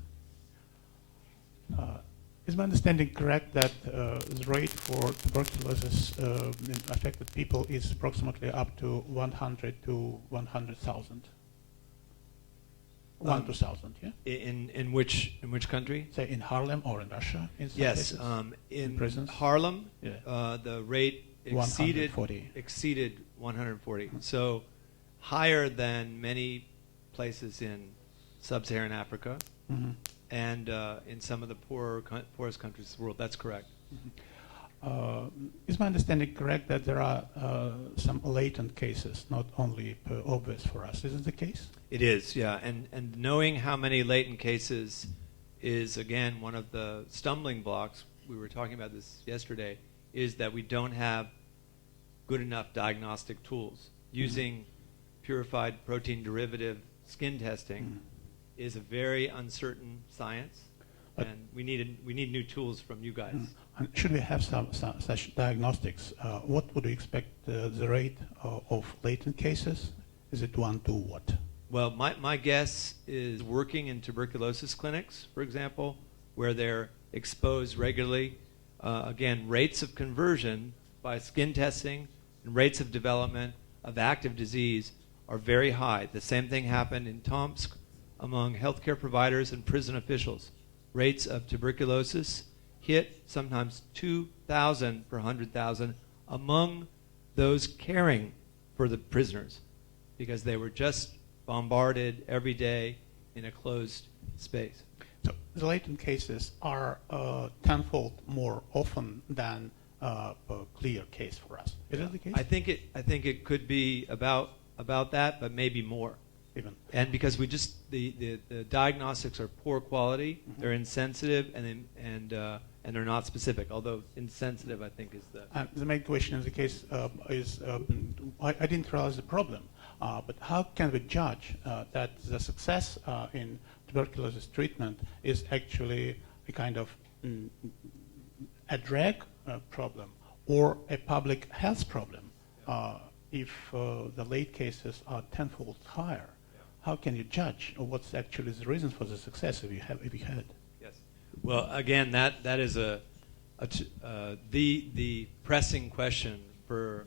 Is my understanding correct that the rate for tuberculosis in affected people is approximately up to 100 to 100,000? 1,000, yeah? In which country? Say in Harlem or in Russia? In some Yes, cases? in prisons? Harlem, Yeah. the rate exceeded 140. So higher than many places in sub-Saharan Africa. Mm-hmm. And in some of the poorest countries of the world. That's correct. Mm-hmm. Is my understanding correct that there are some latent cases, not only obvious for us? Is it the case? It is, yeah. And knowing how many latent cases is, again, one of the stumbling blocks. We were talking about this yesterday, is that we don't have good enough diagnostic tools. Using purified protein derivative skin testing is a very uncertain science. and we need new tools from you guys. And should we have some such diagnostics? What would you expect the rate of latent cases? Is it 1 to what? Well, my guess is working in tuberculosis clinics, for example, where they're exposed regularly. Again, rates of conversion by skin testing and rates of development of active disease are very high. The same thing happened in Tomsk among healthcare providers and prison officials. Rates of tuberculosis hit sometimes 2,000 per 100,000 among those caring for the prisoners because they were just bombarded every day in a closed space. So the latent cases are tenfold more often than a clear case for us. Is that the case? I think it could be about that, but maybe more. Even. And because we just the diagnostics are poor quality, they're insensitive, and they're not specific. Although insensitive, I think is the main question in the case is I didn't realize the problem, but how can we judge that the success in tuberculosis treatment is actually a kind of a drag problem or a public health problem? If the late cases are tenfold higher, how can you judge what's actually the reason for the success if you had it? Yes. Well, again, that is the pressing question for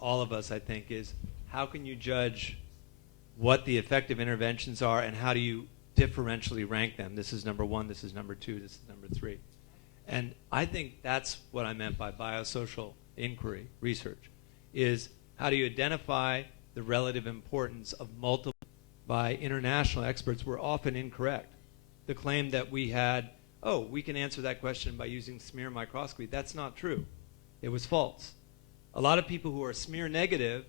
all of us, I think, is how can you judge what the effective interventions are and how do you differentially rank them? This is number 1, this is number 2, this is number 3. And I think that's what I meant by biosocial inquiry research, is how do you identify the relative importance of multiple by international experts were often incorrect. The claim that we had, we can answer that question by using smear microscopy, that's not true. It was false. A lot of people who are smear negative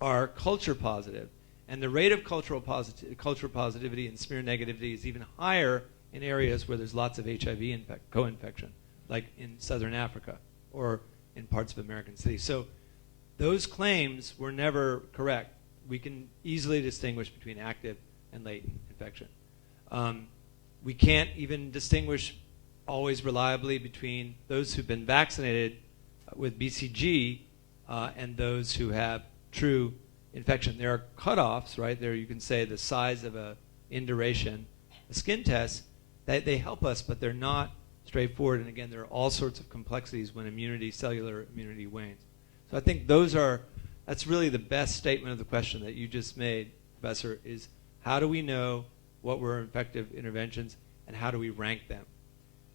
are culture positive, and the rate of culture positivity and smear negativity is even higher in areas where there's lots of HIV co-infection, like in Southern Africa or in parts of American cities. So those claims were never correct. We can easily distinguish between active and latent infection. We can't even distinguish always reliably between those who've been vaccinated with BCG and those who have true infection. There are cutoffs, right? There you can say the size of a induration. The skin tests, they help us, but they're not straightforward. And again, there are all sorts of complexities when cellular immunity wanes. So I think that's really the best statement of the question that you just made, Professor, is how do we know what were effective interventions and how do we rank them?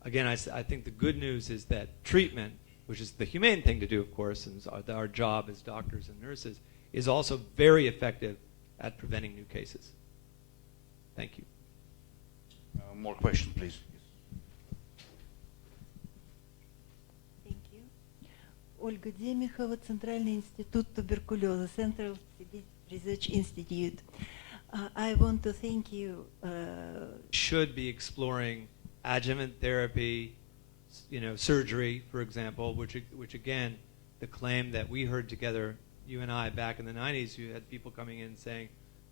Again, I think the good news is that treatment, which is the humane thing to do, of course, and our job as doctors and nurses, is also very effective at preventing new cases. Thank you. More questions, please. Ольга Демихова, Центральный институт туберкулеза, Central Research Institute. I want to thank you. Should be exploring adjuvant therapy, surgery, for example, which again, the claim that we heard together, you and I, back in the 90s, you had people coming in saying,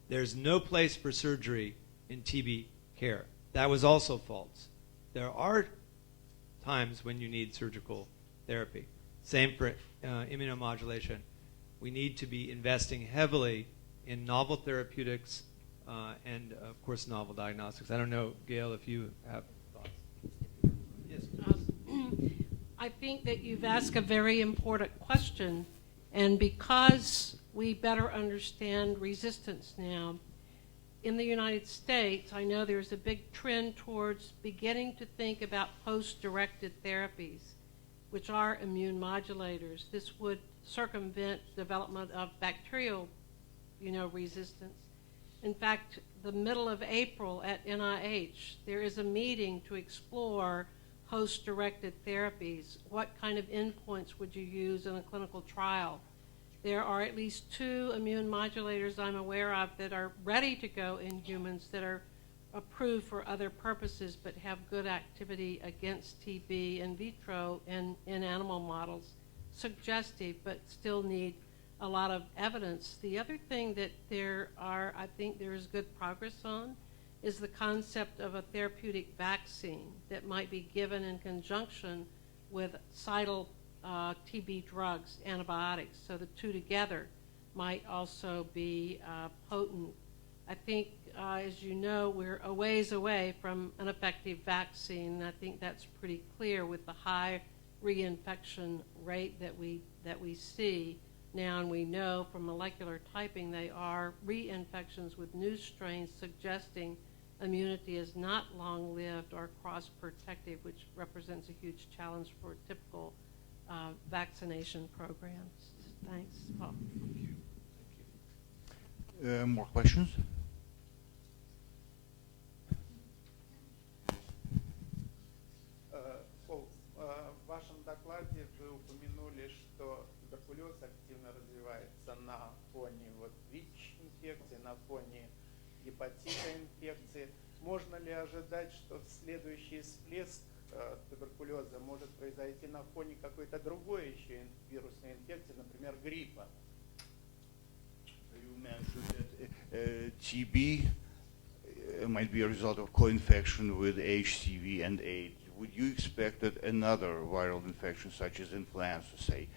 there's no place for surgery in TB care. That was also false. There are times when you need surgical therapy. Same for immunomodulation. We need to be investing heavily in novel therapeutics and, of course, novel diagnostics. I don't know, Gail, if you have thoughts. Yes. I think that you've asked a very important question, and because we better understand resistance now, in the United States, I know there's a big trend towards beginning to think about host-directed therapies, which are immune modulators. This would circumvent development of bacterial, resistance. In fact, the middle of April at NIH, there is a meeting to explore host-directed therapies. What kind of endpoints would you use in a clinical trial? There are at least 2 immune modulators I'm aware of that are ready to go in humans that are approved for other purposes but have good activity against TB in vitro in animal models. Suggestive, but still need a lot of evidence. The other thing that I think there is good progress on is the concept of a therapeutic vaccine that might be given in conjunction with cidal TB drugs, antibiotics. So the two together might also be potent. I think, as you know, we're a ways away from an effective vaccine. I think that's pretty clear with the high reinfection rate that we see now, and we know from molecular typing they are reinfections with new strains suggesting immunity is not long-lived or cross-protective, which represents a huge challenge for typical vaccination programs. Thanks, Paul. Thank you. More questions? В вашем докладе вы упомянули, что туберкулез активно развивается на фоне ВИЧ-инфекции, на фоне гепатита инфекции. Можно ли ожидать, что следующий всплеск туберкулеза может произойти на фоне какой-то другой еще вирусной инфекции, например, гриппа? You mentioned that TB might be a result of co-infection with HCV and AIDS. Would you expect that another viral infection, such as influenza, say,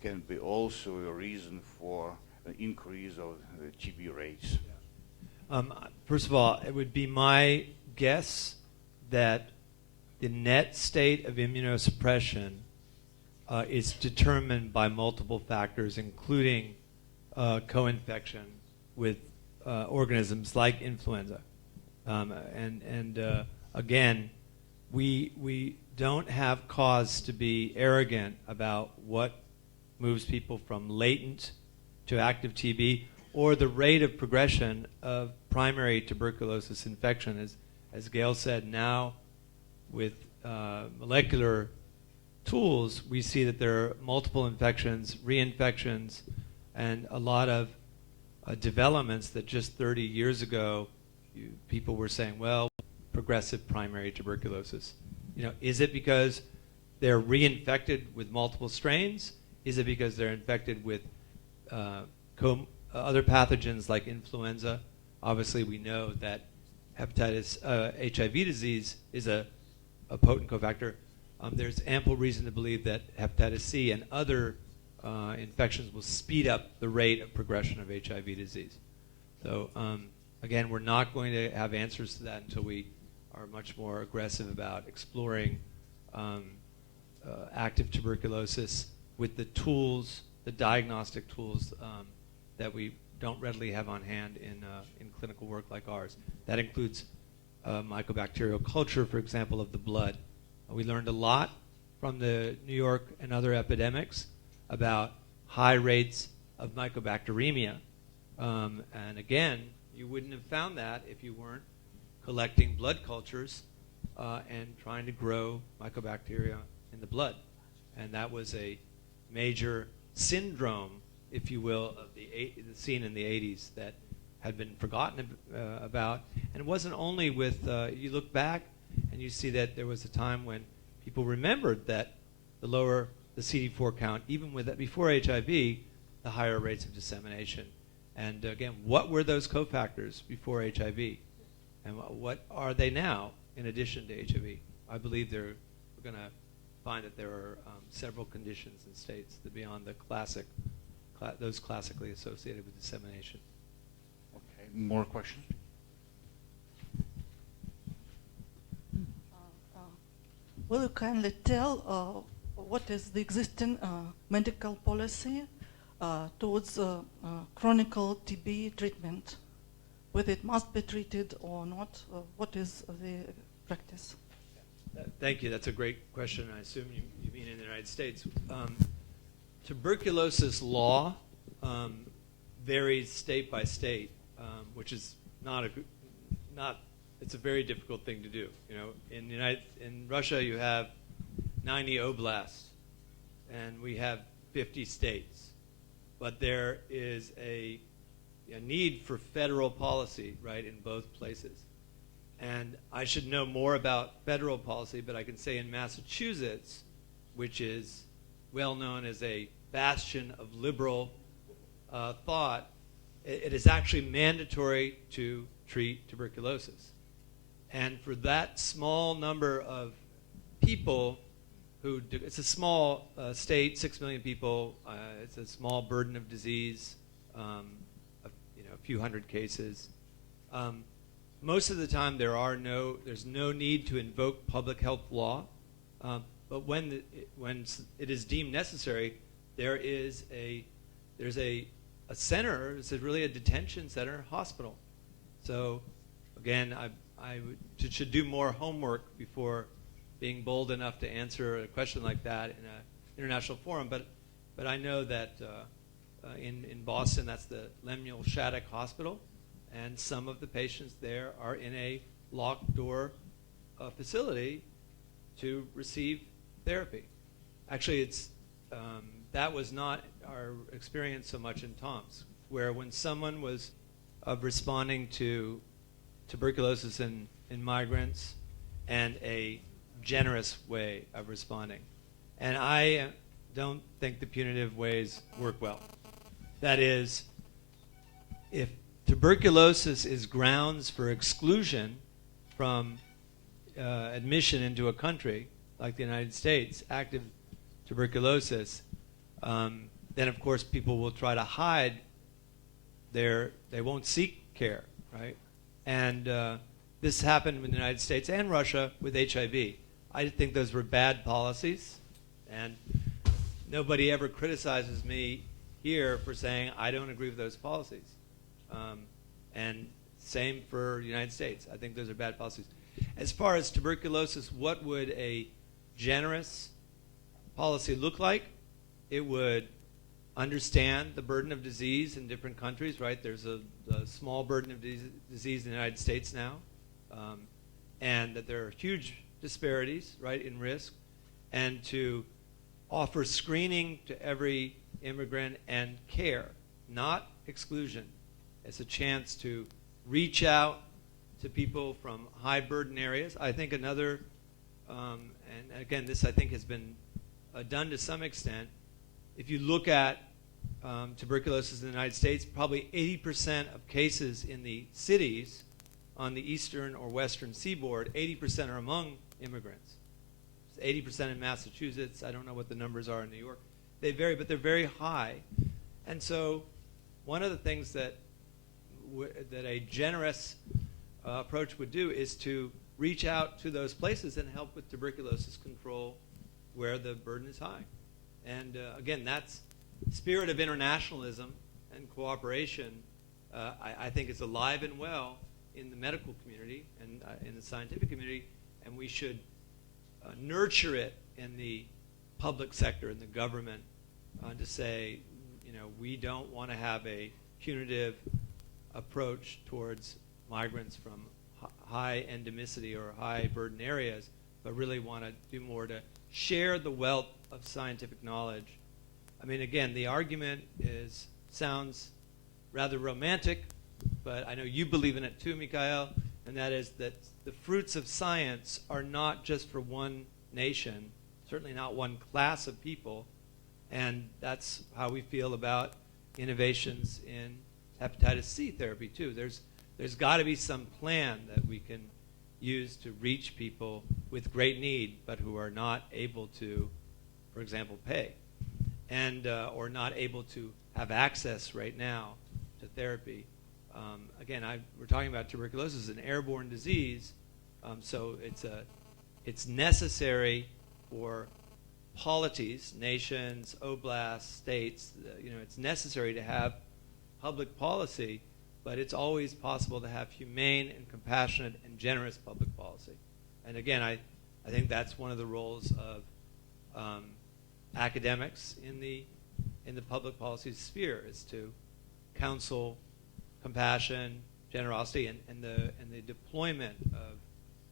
can be also a reason for an increase of TB rates? First of all, it would be my guess that the net state of immunosuppression is determined by multiple factors, including co-infection with organisms like influenza. Again, we don't have cause to be arrogant about what moves people from latent to active TB or the rate of progression of primary tuberculosis infection. As Gail said, now with molecular tools, we see that there are multiple infections, reinfections, and a lot of developments that just 30 years ago people were saying, well, progressive primary tuberculosis. Is it because they're reinfected with multiple strains? Is it because they're infected with other pathogens like influenza? Obviously, we know that HIV disease is a potent cofactor. There's ample reason to believe that hepatitis C and other infections will speed up the rate of progression of HIV disease. So again, we're not going to have answers to that until we are much more aggressive about exploring active tuberculosis with the tools, the diagnostic tools that we don't readily have on hand in clinical work like ours. That includes mycobacterial culture, for example, of the blood. We learned a lot from the New York and other epidemics about high rates of mycobacteremia. And again, you wouldn't have found that if you weren't collecting blood cultures and trying to grow mycobacteria in the blood. And that was a major syndrome, if you will, of the scene in the 80s that had been forgotten about. And it wasn't only with, you look back and you see that there was a time when people remembered that the lower the CD4 count, even with that before HIV, the higher rates of dissemination. And again, what were those cofactors before HIV? And what are they now in addition to HIV? I believe we're going to find that there are several conditions and states that beyond the those classically associated with dissemination. Okay, more questions? Will you kindly tell what is the existing medical policy towards chronic TB treatment? Whether it must be treated or not, what is the practice? Thank you. That's a great question. I assume you mean in the United States. Tuberculosis law varies state by state, which is it's a very difficult thing to do. In Russia you have 90 oblasts, and we have 50 states, but there is a need for federal policy, right, in both places. And I should know more about federal policy, but I can say in Massachusetts, which is well known as a bastion of liberal thought, it is actually mandatory to treat tuberculosis. And for that small number of people who do, it's a small state, 6 million people. It's a small burden of disease, a few hundred cases. Most of the time, there's no need to invoke public health law. But when it is deemed necessary, there's a center. It's really a detention center, hospital. So, again, I should do more homework before being bold enough to answer a question like that in an international forum. But I know that in Boston, that's the Lemuel Shattuck Hospital, and some of the patients there are in a locked door facility to receive therapy. Actually, that was not our experience so much in Tomsk, where when someone was responding to tuberculosis in migrants and a generous way of responding. And I don't think the punitive ways work well. That is, if tuberculosis is grounds for exclusion from admission into a country like the United States, active tuberculosis, then of course people will try to hide they won't seek care, right? And this happened in the United States and Russia with HIV. I think those were bad policies, and nobody ever criticizes me here for saying I don't agree with those policies. And same for the United States. I think those are bad policies. As far as tuberculosis, what would a generous policy look like? It would understand the burden of disease in different countries, right? There's a small burden of disease in the United States now, and that there are huge disparities, right, in risk, and to offer screening to every immigrant and care, not exclusion. It's a chance to reach out to people from high burden areas. I think another, and again, this I think has been done to some extent. If you look at tuberculosis in the United States, probably 80% of cases in the cities on the eastern or western seaboard, 80% are among immigrants. 80% in Massachusetts. I don't know what the numbers are in New York. They vary, but they're very high. And so one of the things that a generous approach would do is to reach out to those places and help with tuberculosis control where the burden is high. And again, that's spirit of internationalism and cooperation, I think is alive and well in the medical community and in the scientific community, and we should nurture it in the public sector, in the government, to say, we don't want to have a punitive approach towards migrants from high endemicity or high burden areas, but really want to do more to share the wealth of scientific knowledge. I mean, again, the argument sounds rather romantic, but I know you believe in it too, Mikhail, and that is that the fruits of science are not just for one nation, certainly not one class of people, and that's how we feel about innovations in hepatitis C therapy too. There's got to be some plan that we can use to reach people with great need, but who are not able to, for example, pay, and or not able to have access right now to therapy. Again, we're talking about tuberculosis, an airborne disease, so it's necessary for polities, nations, oblasts, states. It's necessary to have public policy, but it's always possible to have humane and compassionate and generous public policy. And again, I think that's one of the roles of academics in the public policy sphere, is to counsel compassion, generosity, and the deployment of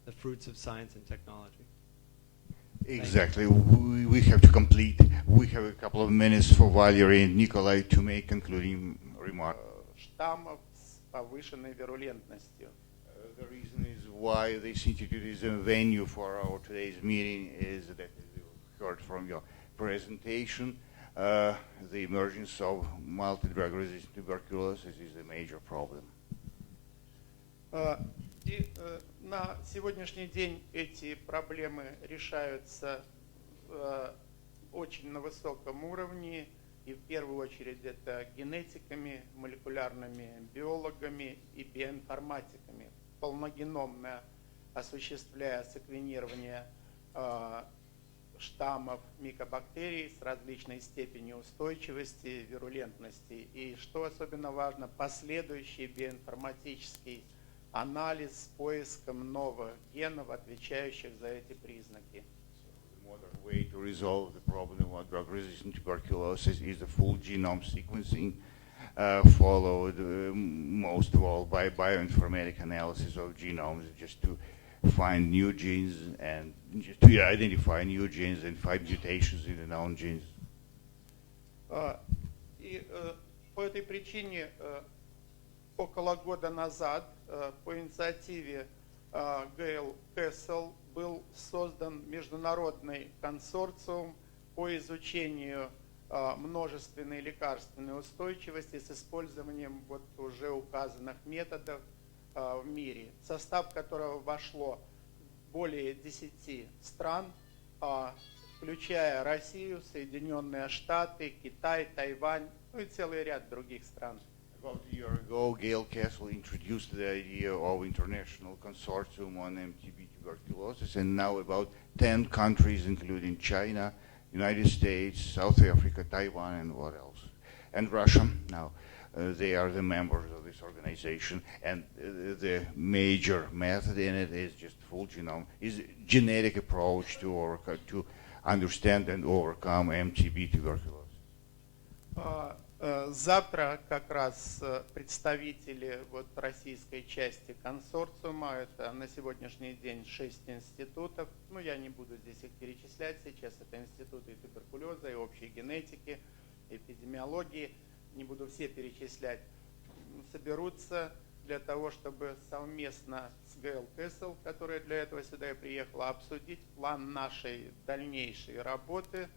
the fruits of science and technology. Exactly. We have to complete. We have a couple of minutes for Valerie and Nikolai to make concluding remarks. Штаммов с повышенной вирулентностью. The reason is why this institute is a venue for our today's meeting is that you heard from your presentation, the emergence of multi-drug-resistant tuberculosis is a major problem. И На сегодняшний день эти проблемы решаются очень на высоком уровне, и в первую очередь это генетиками, молекулярными биологами и биоинформатиками, полногеномно осуществляя секвенирование штаммов микобактерий с различной степенью устойчивости, вирулентности. И что особенно важно, последующий биоинформатический анализ с поиском новых генов, отвечающих за эти признаки. The modern way to resolve the problem of drug-resistant tuberculosis is the full genome sequencing, followed most of all by bioinformatic analysis of genomes, just to find new genes and just to identify new genes and find mutations in the known genes. И по этой причине около года назад по инициативе Гейл Кэссел был создан Международный консорциум по изучению множественной лекарственной устойчивости с использованием вот уже указанных методов в мире, в состав которого вошло более 10 стран, включая Россию, Соединенные Штаты, Китай, Тайвань, ну и целый ряд других стран. About a year ago, Gail Castle introduced the idea of International Consortium on MTB tuberculosis, and now about 10 countries, including China, United States, South Africa, Taiwan, and what else? And Russia. Now, they are the members of this organization, and the major method in it is just full genome, is a genetic approach to understand and overcome MTB tuberculosis. Завтра как раз представители вот российской части консорциума, это на сегодняшний день 6 институтов, ну я не буду здесь их перечислять сейчас, это институты и туберкулеза, и общей генетики, эпидемиологии, не буду все перечислять, соберутся для того, чтобы совместно с Гейл Кэссел, которая для этого сюда и приехала, обсудить план нашей дальнейшей работы.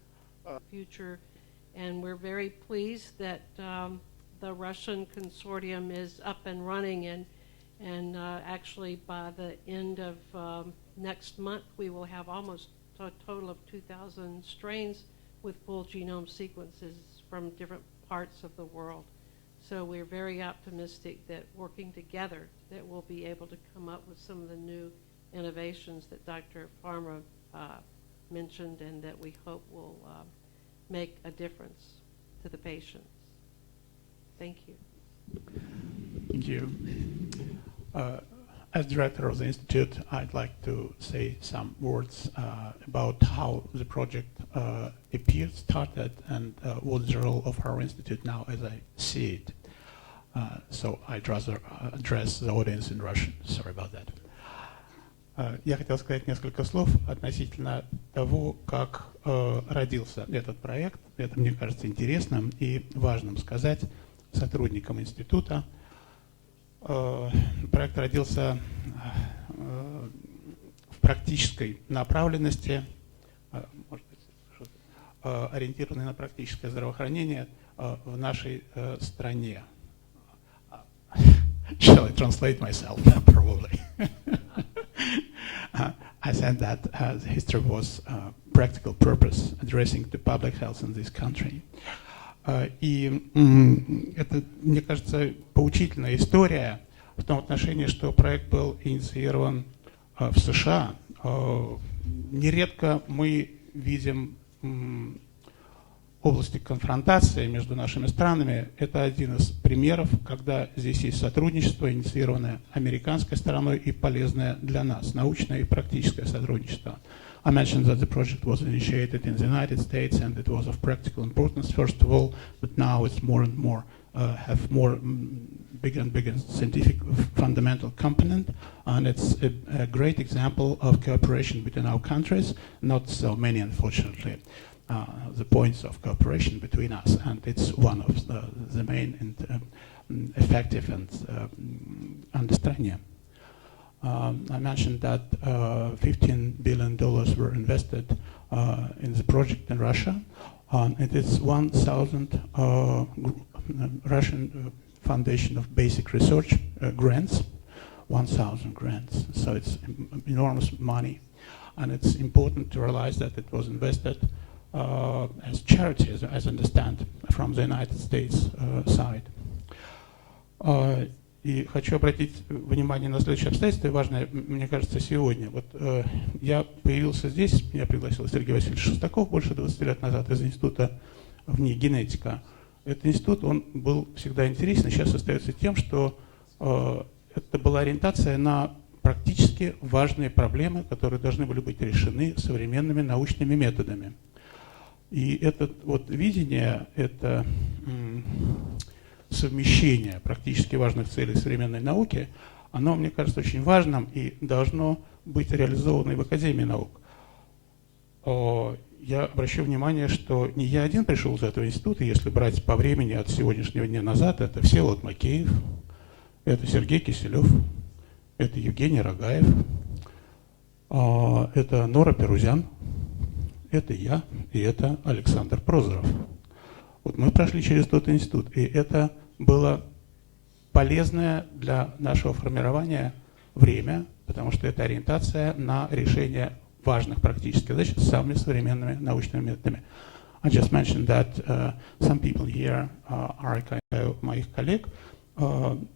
And we're very pleased that the Russian consortium is up and running, and actually by the end of next month we will have almost a total of 2,000 strains with full genome sequences from different parts of the world. So we're very optimistic that working together that we'll be able to come up with some of the new innovations that Dr. Farmer mentioned, and that we hope will make a difference to the patients. Thank you. Thank you. As director of the Institute, I'd like to say some words about how the project appeared, started, and what is the role of our Institute now as I see it. So I'd rather address the audience in Russian. Sorry about that. Я хотел сказать несколько слов относительно того, как родился этот проект. Это, мне кажется, интересным и важным сказать сотрудникам института. Проект родился в практической направленности, может быть, ориентированный на практическое здравоохранение в нашей стране. Shall I translate myself? Probably. I said that the history was practical purpose, addressing the public health in this country. И это, мне кажется, поучительная история в том отношении, что проект был инициирован в США. Нередко мы видим области конфронтации между нашими странами. Это один из примеров, когда здесь есть сотрудничество, инициированное американской стороной и полезное для нас, научное и практическое сотрудничество. I mentioned that the project was initiated in the United States and it was of practical importance, first of all, but now it's more and more, have more bigger and bigger scientific fundamental component, and it's a great example of cooperation between our countries, not so many, unfortunately. The points of cooperation between us, and it's one of the main and effective and understanding. I mentioned that $15 billion were invested in the project in Russia. It is 1,000 Russian Foundation of Basic Research grants, 1,000 grants. So it's enormous money. And it's important to realize that it was invested as charity, as I understand, from the United States side. И хочу обратить внимание на следующее обстоятельство, важное, мне кажется, сегодня. Вот я появился здесь, меня пригласил Сергей Васильевич Шестаков больше 20 лет назад из института в НИИ генетика. Этот институт, он был всегда интересен, сейчас остается тем, что это была ориентация на практически важные проблемы, которые должны были быть решены современными научными методами. И это вот видение, это совмещение практически важных целей современной науки, оно, мне кажется, очень важным и должно быть реализовано и в Академии наук. Я обращу внимание, что не я один пришел из этого института, если брать по времени от сегодняшнего дня назад, это Всеволод Макеев, это Сергей Киселев, это Евгений Рогаев, это Нора Перузян, это я и это Александр Прозоров. Вот мы прошли через тот институт, и это было полезное для нашего формирования время, потому что это ориентация на решение важных практических задач самыми современными научными методами. I just mentioned that some people here are kind of моих коллег,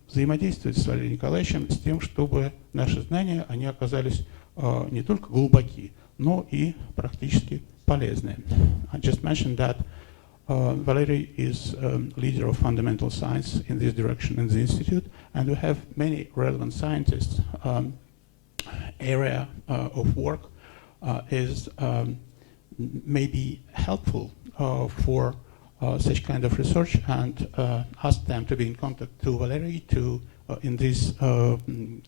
взаимодействуют с Валерием Николаевичем с тем, чтобы наши знания, они оказались не только глубоки, но и практически полезны. I just mentioned that Valery is leader of fundamental science in this direction in the institute, and we have many relevant scientists. Area of work is maybe helpful for such kind of research, and ask them to be in contact to Valery to in this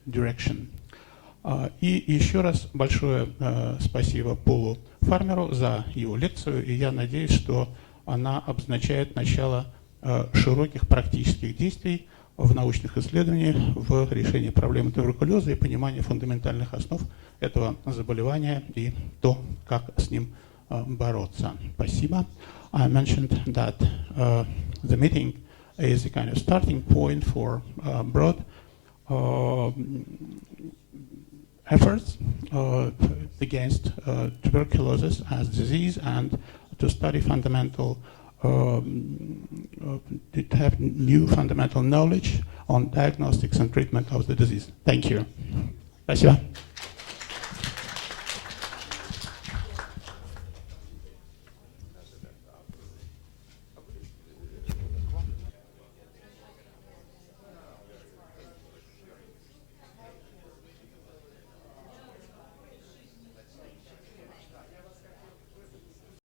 direction. И еще раз большое спасибо Полу Фармеру за его лекцию, и я надеюсь, что она обозначает начало широких практических действий в научных исследованиях в решении проблемы туберкулеза и понимании фундаментальных основ этого заболевания и то, как с ним бороться. Спасибо. I mentioned that the meeting is a kind of starting point for broad efforts against tuberculosis as disease and to study fundamental, to have new fundamental knowledge on diagnostics and treatment of the disease. Thank you. Спасибо.